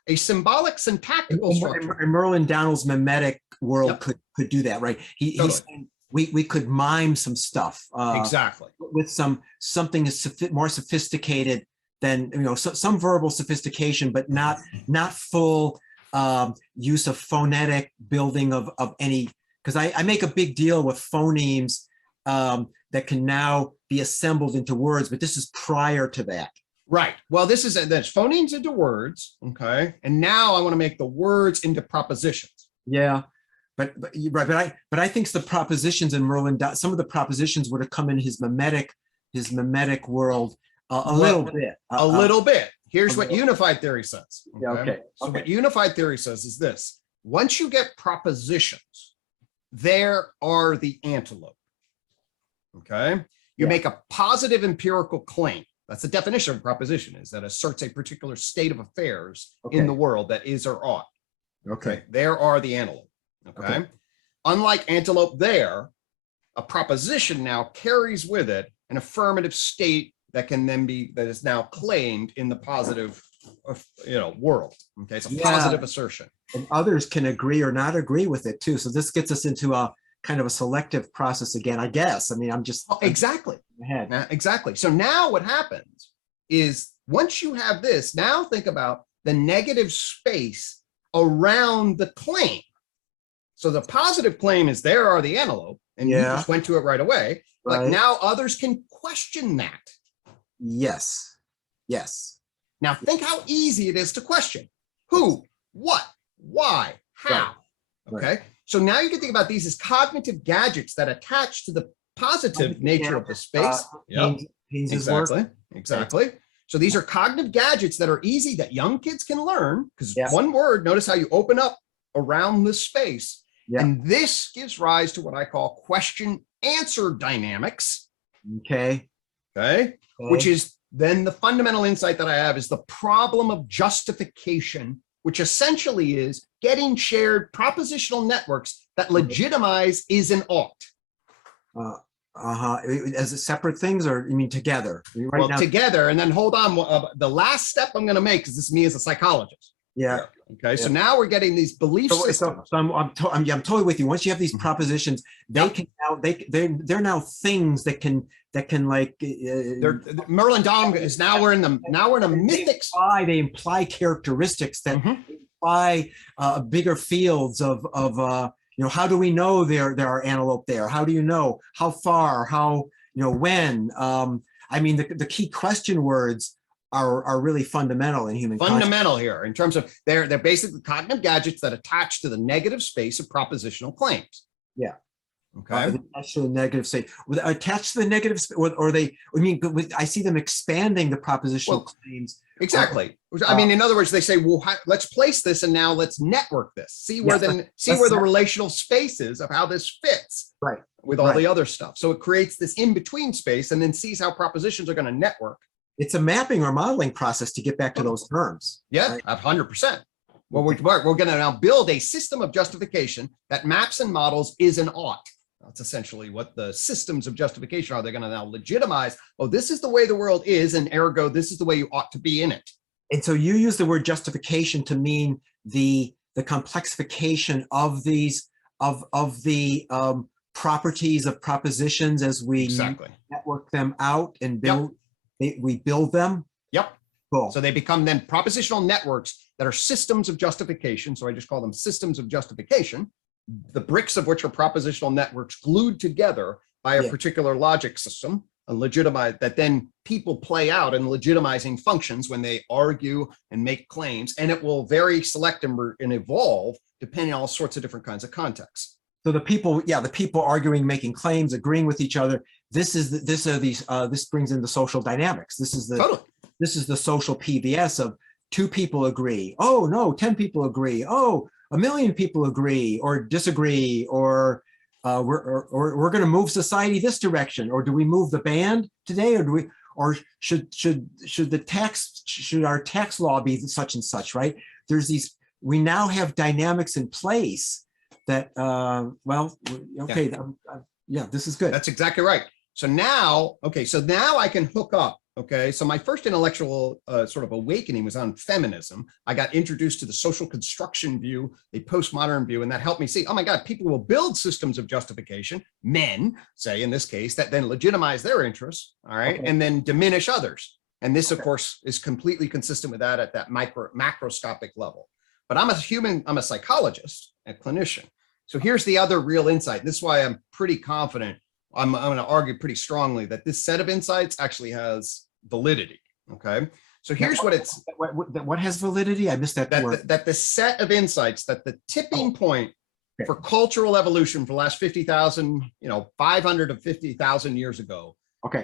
A symbolic syntactical structure. And Merlin Donald's mimetic world could do that, right? He's saying we could mime some stuff. Exactly. With something more sophisticated than, some verbal sophistication, but not full use of phonetic building of any, because I make a big deal with phonemes that can now be assembled into words, but this is prior to that. Right. Well, that's phonemes into words. Okay. And now I want to make the words into propositions. Yeah. But I think the propositions in Merlin, some of the propositions would have come in his mimetic world a little bit. A little bit. here's what unified theory says. Yeah, okay. So what unified theory says is this: once you get propositions, there are the antelope. Okay. You make a positive empirical claim. That's the definition of a proposition, is that asserts a particular state of affairs in the world that is or ought. Okay. There are the antelope. Okay. Unlike antelope there, a proposition now carries with it an affirmative state that can then be, that is now claimed in the positive, world. Okay. It's a positive assertion. And others can agree or not agree with it too. So this gets us into a kind of a selective process again, I guess. I mean, I'm just exactly. Exactly. So now what happens is once you have this, now think about the negative space around the claim. So the positive claim is there are the antelope, and you just went to it right away. But now others can question that. Yes. Yes. Now think how easy it is to question. Who, what, why, how. Okay. So now you can think about these as cognitive gadgets that attach to the positive nature of the space. Exactly. So these are cognitive gadgets that are easy, that young kids can learn, because one word, notice how you open up around this space. And this gives rise to what I call question answer dynamics. Okay. Which is then the fundamental insight that I have is the problem of justification, which essentially is getting shared propositional networks that legitimize is and ought. As separate things, or you mean together? Well, together, and then hold on. The last step I'm going to make, because this is me as a psychologist. Okay. So now we're getting these belief systems. So I'm totally with you. Once you have these propositions, they can now they're now things that can like. Merlin Dom is now we're in a mythics. They imply characteristics that imply bigger fields of how do we know there are antelope there? How do you know? How far? How, when? I mean, the key question words are really fundamental in human fundamental here in terms of they're basically cognitive gadgets that attach to the negative space of propositional claims. Okay. Attached to the negative space. Attached to the negative space, or they? I mean, I see them expanding the propositional claims. Exactly. I mean, in other words, they say, well, let's place this, and now let's network this. See where the relational space is of how this fits with all the other stuff. So it creates this in-between space, and then sees how propositions are going to network. It's a mapping or modeling process to get back to those terms. 100%. Well, we're going to now build a system of justification that maps and models is and ought. That's essentially what the systems of justification are. They're going to now legitimize, oh, this is the way the world is, and ergo, this is the way you ought to be in it. And so you use the word justification to mean the complexification of these of the properties of propositions as we network them out and build. We build them. Cool. So they become then propositional networks that are systems of justification. So I just call them systems of justification, the bricks of which are propositional networks glued together by a particular logic system, and legitimize that then people play out in legitimizing functions when they argue and make claims, and it will vary, select, and evolve depending on all sorts of different kinds of contexts. So the people arguing, making claims, agreeing with each other. This brings in the social dynamics. This is the social PBS of 2 people agree. Oh no, 10 people agree. Oh, 1 million people agree or disagree, or we're going to move society this direction, or do we move the band today, or should our tax law be such and such? Right? We now have dynamics in place that this is good. That's exactly right. So now I can hook up. Okay, so my first intellectual sort of awakening was on feminism. I got introduced to the social construction view, a postmodern view, and that helped me see, oh my God, people will build systems of justification, men, say in this case, that then legitimize their interests, all right, and then diminish others. And this, of course, is completely consistent with that at that macroscopic level. But I'm a psychologist, a clinician. So here's the other real insight. This is why I'm pretty confident. I'm going to argue pretty strongly that this set of insights actually has validity. Okay. So here's what has validity? I missed that word. That the set of insights, that the tipping point for cultural evolution for the last 50,000, 500 to 50,000 years ago,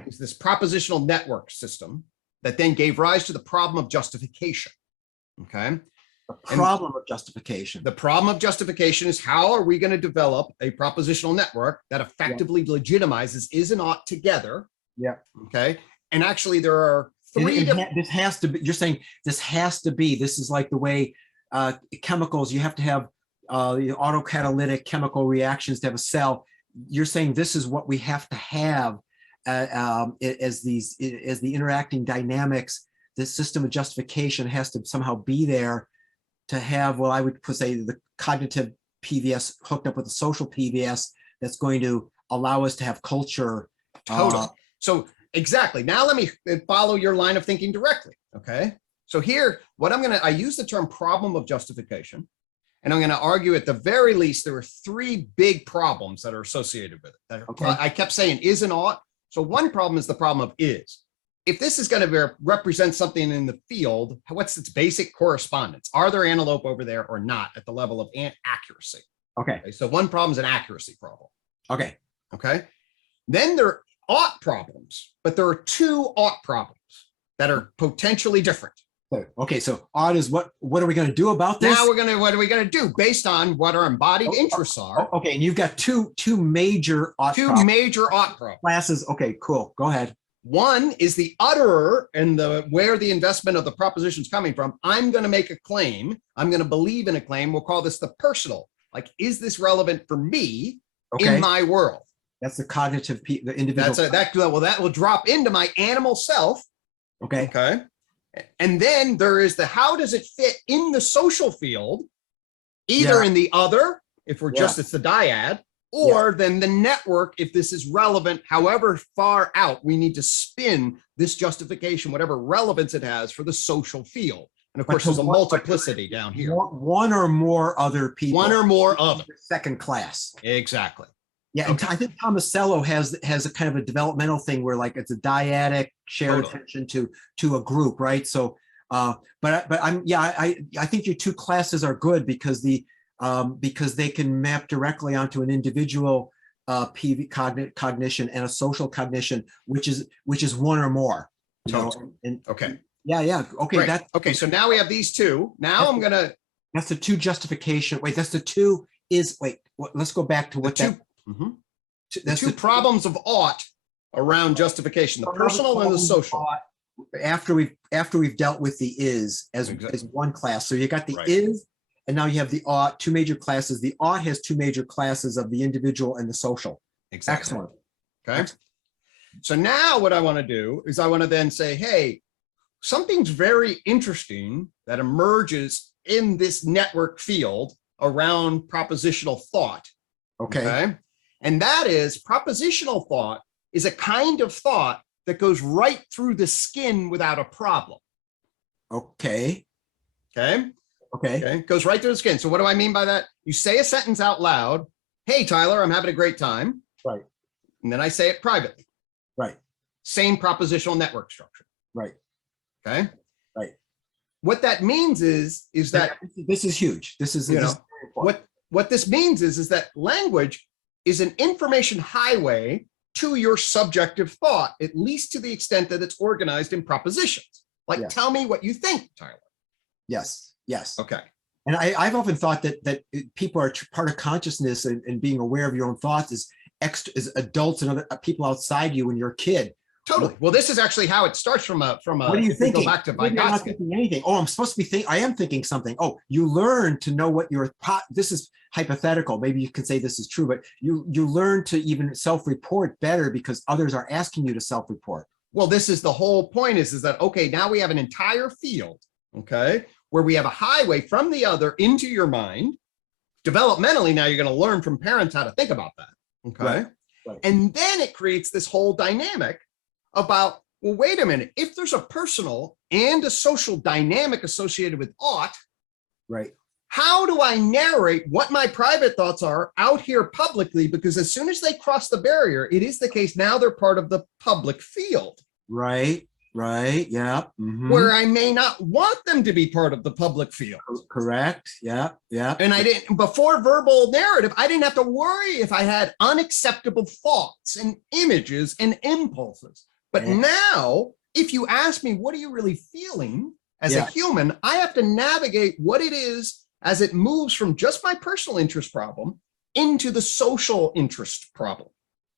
is this propositional network system that then gave rise to the problem of justification. Okay. The problem of justification. The problem of justification is, how are we going to develop a propositional network that effectively legitimizes is and ought together? Yeah. Okay. And actually there are three this has to be, you're saying this has to be, this is like the way chemicals, you have to have autocatalytic chemical reactions to have a cell. You're saying this is what we have to have as the interacting dynamics. This system of justification has to somehow be there to have, well, I would say the cognitive PVS hooked up with the social PVS that's going to allow us to have culture. Totally. So exactly. Now let me follow your line of thinking directly. Okay. So here, what I use the term problem of justification, and I'm going to argue at the very least, there are three big problems that are associated with it. Okay. I kept saying is and ought. So one problem is the problem of is. If this is going to represent something in the field, what's its basic correspondence? Are there antelope over there or not at the level of accuracy? Okay. So one problem is an accuracy problem. Okay. Okay. Then there are ought problems, but there are two ought problems that are potentially different. Okay, so ought is what are we going to do about this? Now what are we going to do based on what our embodied interests are? Okay, and you've got two major ought major ought problems. Classes. Okay, cool. Go ahead. One is the utterer and where the investment of the proposition is coming from. I'm going to make a claim. I'm going to believe in a claim. We'll call this the personal. Like, is this relevant for me in my world? That's the cognitive, the individual. That will drop into my animal self. Okay. Okay. And then there is the how does it fit in the social field, either in the other, if we're just it's the dyad, or then the network, if this is relevant, however far out we need to spin this justification, whatever relevance it has for the social field. And of course, there's a multiplicity down here. One or more other people. One or more other. Second class. Exactly. Yeah, and I think Tomasello has a kind of a developmental thing where like it's a dyadic shared attention to a group, right? So, but I think your two classes are good because because they can map directly onto an individual PV cognition and a social cognition, which is one or more. Okay. Yeah. Okay. Great. Okay. So now we have these two. Now that's the two justification. Wait, that's the two is. Wait. Let's go back to what that. The two problems of ought around justification, the personal and the social. After we've dealt with the is as one class. So you got the is, and now you have the ought, two major classes. The ought has two major classes of the individual and the social. Exactly. Excellent. Okay. Excellent. So now what I want to do is I want to then say, hey, something's very interesting that emerges in this network field around propositional thought. Okay. And that is propositional thought is a kind of thought that goes right through the skin without a problem. Okay. Goes right through the skin. So what do I mean by that? You say a sentence out loud. Hey, Tyler, I'm having a great time. Right. And then I say it privately. Right. Same propositional network structure. Right. Okay. Right. What that means is that this is huge. This is what this means is that language is an information highway to your subjective thought, at least to the extent that it's organized in propositions. Like, tell me what you think, Tyler. Yes. Okay. And I've often thought that people are part of consciousness and being aware of your own thoughts is adults and other people outside you when you're a kid. Totally. Well, this is actually how it starts from a. What are you thinking? Go back to I'm not thinking anything. Oh, I'm supposed to be thinking. I am thinking something. Oh, you learn to know what your. This is hypothetical. Maybe you can say this is true, but you learn to even self-report better because others are asking you to self-report. Well, this is the whole point. Is that okay? Now we have an entire field. Okay, where we have a highway from the other into your mind. Developmentally, now you're going to learn from parents how to think about that. Okay, right. And then it creates this whole dynamic about, well, wait a minute, if there's a personal and a social dynamic associated with ought, right? How do I narrate what my private thoughts are out here publicly? Because as soon as they cross the barrier, it is the case now they're part of the public field. Right, yeah. Where I may not want them to be part of the public field. Correct, yeah. And I didn't, before verbal narrative, I didn't have to worry if I had unacceptable thoughts and images and impulses. But now if you ask me, what are you really feeling as a human, I have to navigate what it is as it moves from just my personal interest problem into the social interest problem.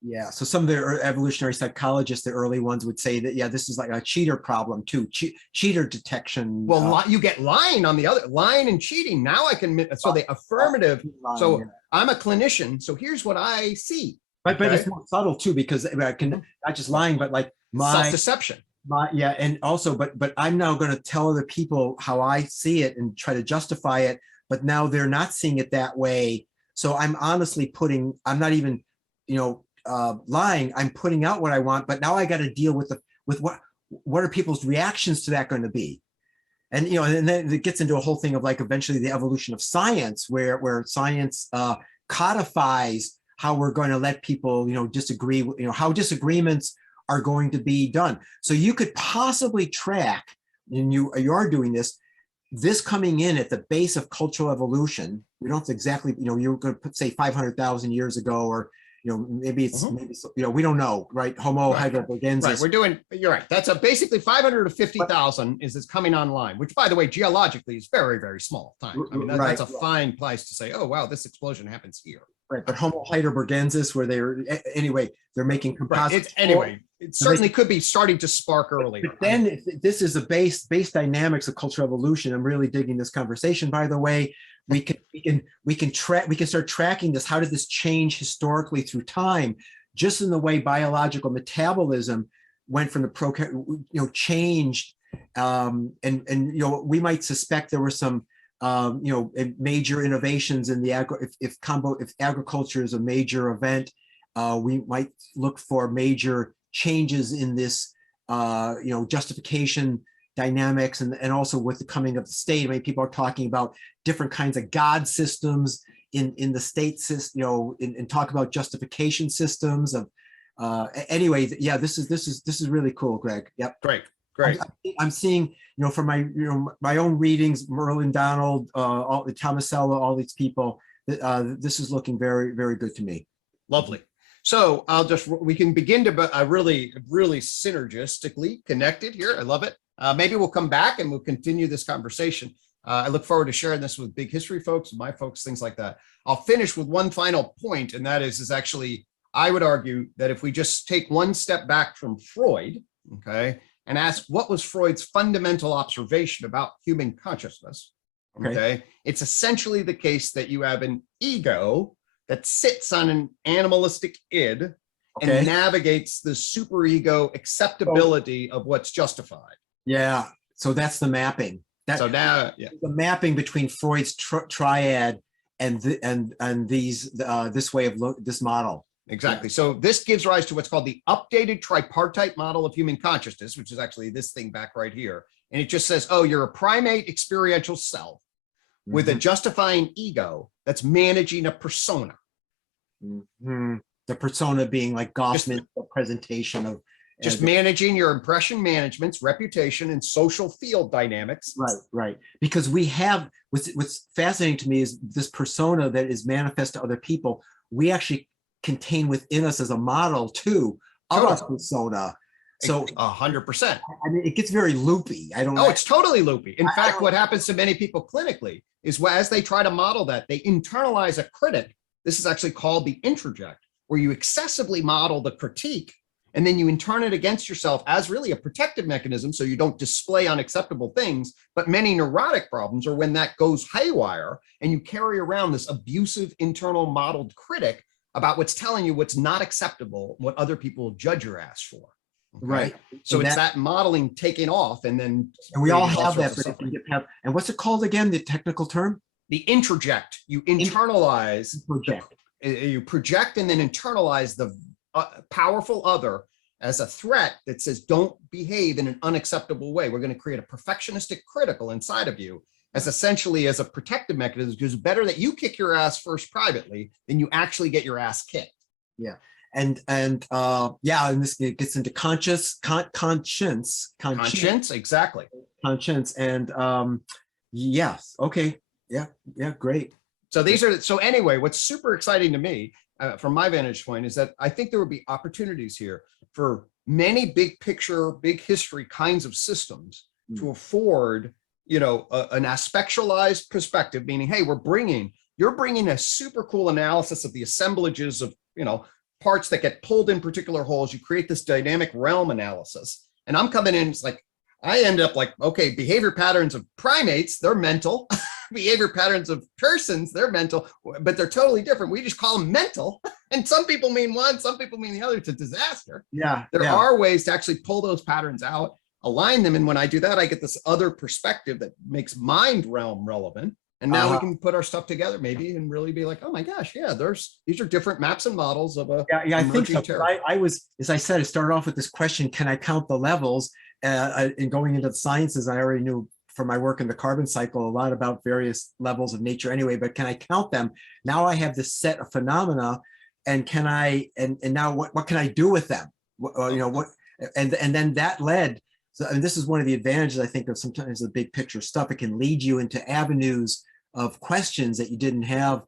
Yeah, so some of the evolutionary psychologists, the early ones, would say that, yeah, this is like a cheater problem too, cheater detection. Well, you get lying on the other, lying and cheating. Now I can, so the affirmative, so I'm a clinician, so here's what I see. But it's more subtle too, because I can, not just lying, but like self-deception. And also, but I'm now going to tell other people how I see it and try to justify it, but now they're not seeing it that way. So I'm honestly I'm not even, lying. I'm putting out what I want, but now I got to deal with what are people's reactions to that going to be? And, and then it gets into a whole thing of like eventually the evolution of science, where science codifies how we're going to let people, disagree, how disagreements are going to be done. So you could possibly track, and you are doing this coming in at the base of cultural evolution. We don't exactly, you're going to say 500,000 years ago, or maybe it's we don't know, right? Homo heidelbergensis. Right, we're doing. You're right. That's basically 500 to 50,000 is coming online, which, by the way, geologically is very, very small time. I mean, that's a fine place to say, oh wow, this explosion happens here. Right, but Homo heidelbergensis, where they're making composites. It certainly could be starting to spark earlier. But then, if this is a base dynamics of cultural evolution. I'm really digging this conversation. By the way, we can start tracking this. How did this change historically through time? Just in the way biological metabolism went from the changed, and we might suspect there were some major innovations in the if agriculture is a major event, we might look for major changes in this justification dynamics, and also with the coming of the state. I mean, people are talking about different kinds of God systems in the state system, and talk about justification systems of anyway. Yeah, this is really cool, Gregg. Yep. Great. I'm seeing, from my own readings, Merlin Donald, Tomasello, all these people, this is looking very, very good to me. Lovely. So we can begin to really synergistically connected here. I love it. Maybe we'll come back and we'll continue this conversation. I look forward to sharing this with big history folks, my folks, things like that. I'll finish with one final point, and that is actually, I would argue that if we just take one step back from Freud, okay, and ask what was Freud's fundamental observation about human consciousness, okay, it's essentially the case that you have an ego that sits on an animalistic id and navigates the superego acceptability of what's justified. Yeah, so that's the mapping. The mapping between Freud's triad and this way of this model. Exactly. So this gives rise to what's called the updated tripartite model of human consciousness, which is actually this thing back right here. And it just says, oh, you're a primate experiential self with a justifying ego that's managing a persona. The persona being like Goffman's presentation of just managing your impression management's reputation and social field dynamics. Right. Because we have, what's fascinating to me is this persona that is manifest to other people, we actually contain within us as a model too of our persona. So 100%. I mean, it gets very loopy. I don't know. Oh, it's totally loopy. In fact, what happens to many people clinically is as they try to model that, they internalize a critic. This is actually called the introject, where you excessively model the critique and then you turn it against yourself as really a protective mechanism so you don't display unacceptable things. But many neurotic problems are when that goes haywire and you carry around this abusive internal modeled critic about what's telling you what's not acceptable, what other people will judge your ass for. Okay? Right. So it's that modeling taking off, and we all have that. But and what's it called again? The technical term? The introject. You internalize. You project and then internalize the powerful other as a threat that says, don't behave in an unacceptable way. We're going to create a perfectionistic critical inside of you as essentially as a protective mechanism, because it's better that you kick your ass first privately than you actually get your ass kicked. Yeah. And this gets into conscience, exactly. Conscience. And yes. Okay. Yeah. Great. So anyway, what's super exciting to me from my vantage point is that I think there would be opportunities here for many big picture, big history kinds of systems to afford, you know, an aspectualized perspective, meaning, hey, you're bringing a super cool analysis of the assemblages of, you know, parts that get pulled in particular holes. You create this dynamic realm analysis. And I'm coming in, it's like, I end up like, okay, behavior patterns of primates, they're mental. Behavior patterns of persons, they're mental, but they're totally different. We just call them mental. And some people mean one, some people mean the other. It's a disaster. Yeah. There are ways to actually pull those patterns out, align them. And when I do that, I get this other perspective that makes mind realm relevant. And now we can put our stuff together maybe and really be like, oh my gosh, yeah, these are different maps and models of a I think so. I was, as I said, it started off with this question, can I count the levels? And going into the sciences, I already knew from my work in the carbon cycle a lot about various levels of nature anyway, but can I count them? Now I have this set of phenomena, and can I, and now what can I do with them? You know, what, and then that led, so, and this is one of the advantages I think of sometimes the big picture stuff. It can lead you into avenues of questions that you didn't have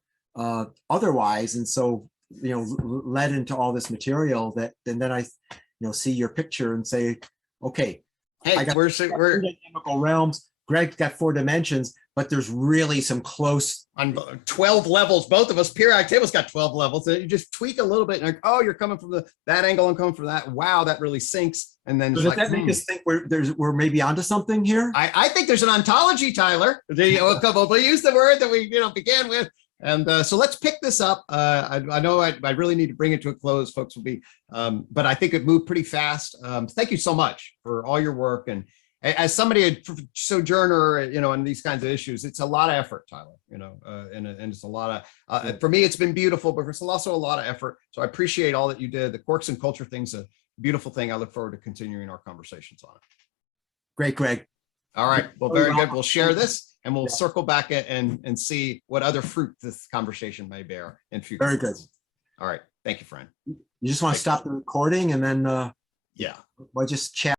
otherwise. And so, you know, led into all this material that, and then I, you know, see your picture and say, okay, hey, I got we're dynamical realms. Greg's got 4 dimensions, but there's really some close on 12 levels. Both of us, periodic table's got 12 levels. And you just tweak a little bit, and like, oh, you're coming from that angle, I'm coming from that. Wow, that really sinks. And then does that make us think we're maybe onto something here? I think there's an ontology, Tyler. We'll use the word that we began with. And so let's pick this up. I know I really need to bring it to a close. Folks will be, but I think it moved pretty fast. Thank you so much for all your work. And as somebody, a sojourner, you know, in these kinds of issues, it's a lot of effort, Tyler, you know, and it's a lot of, for me, it's been beautiful, but it's also a lot of effort. So I appreciate all that you did. The Quarks and Culture thing's a beautiful thing. I look forward to continuing our conversations on it. Great, Greg. All right. Well, very good. We'll share this and we'll circle back and see what other fruit this conversation may bear in future. Very good. All right. Thank you, friend. You just want to stop the recording and then, yeah, we'll just chat.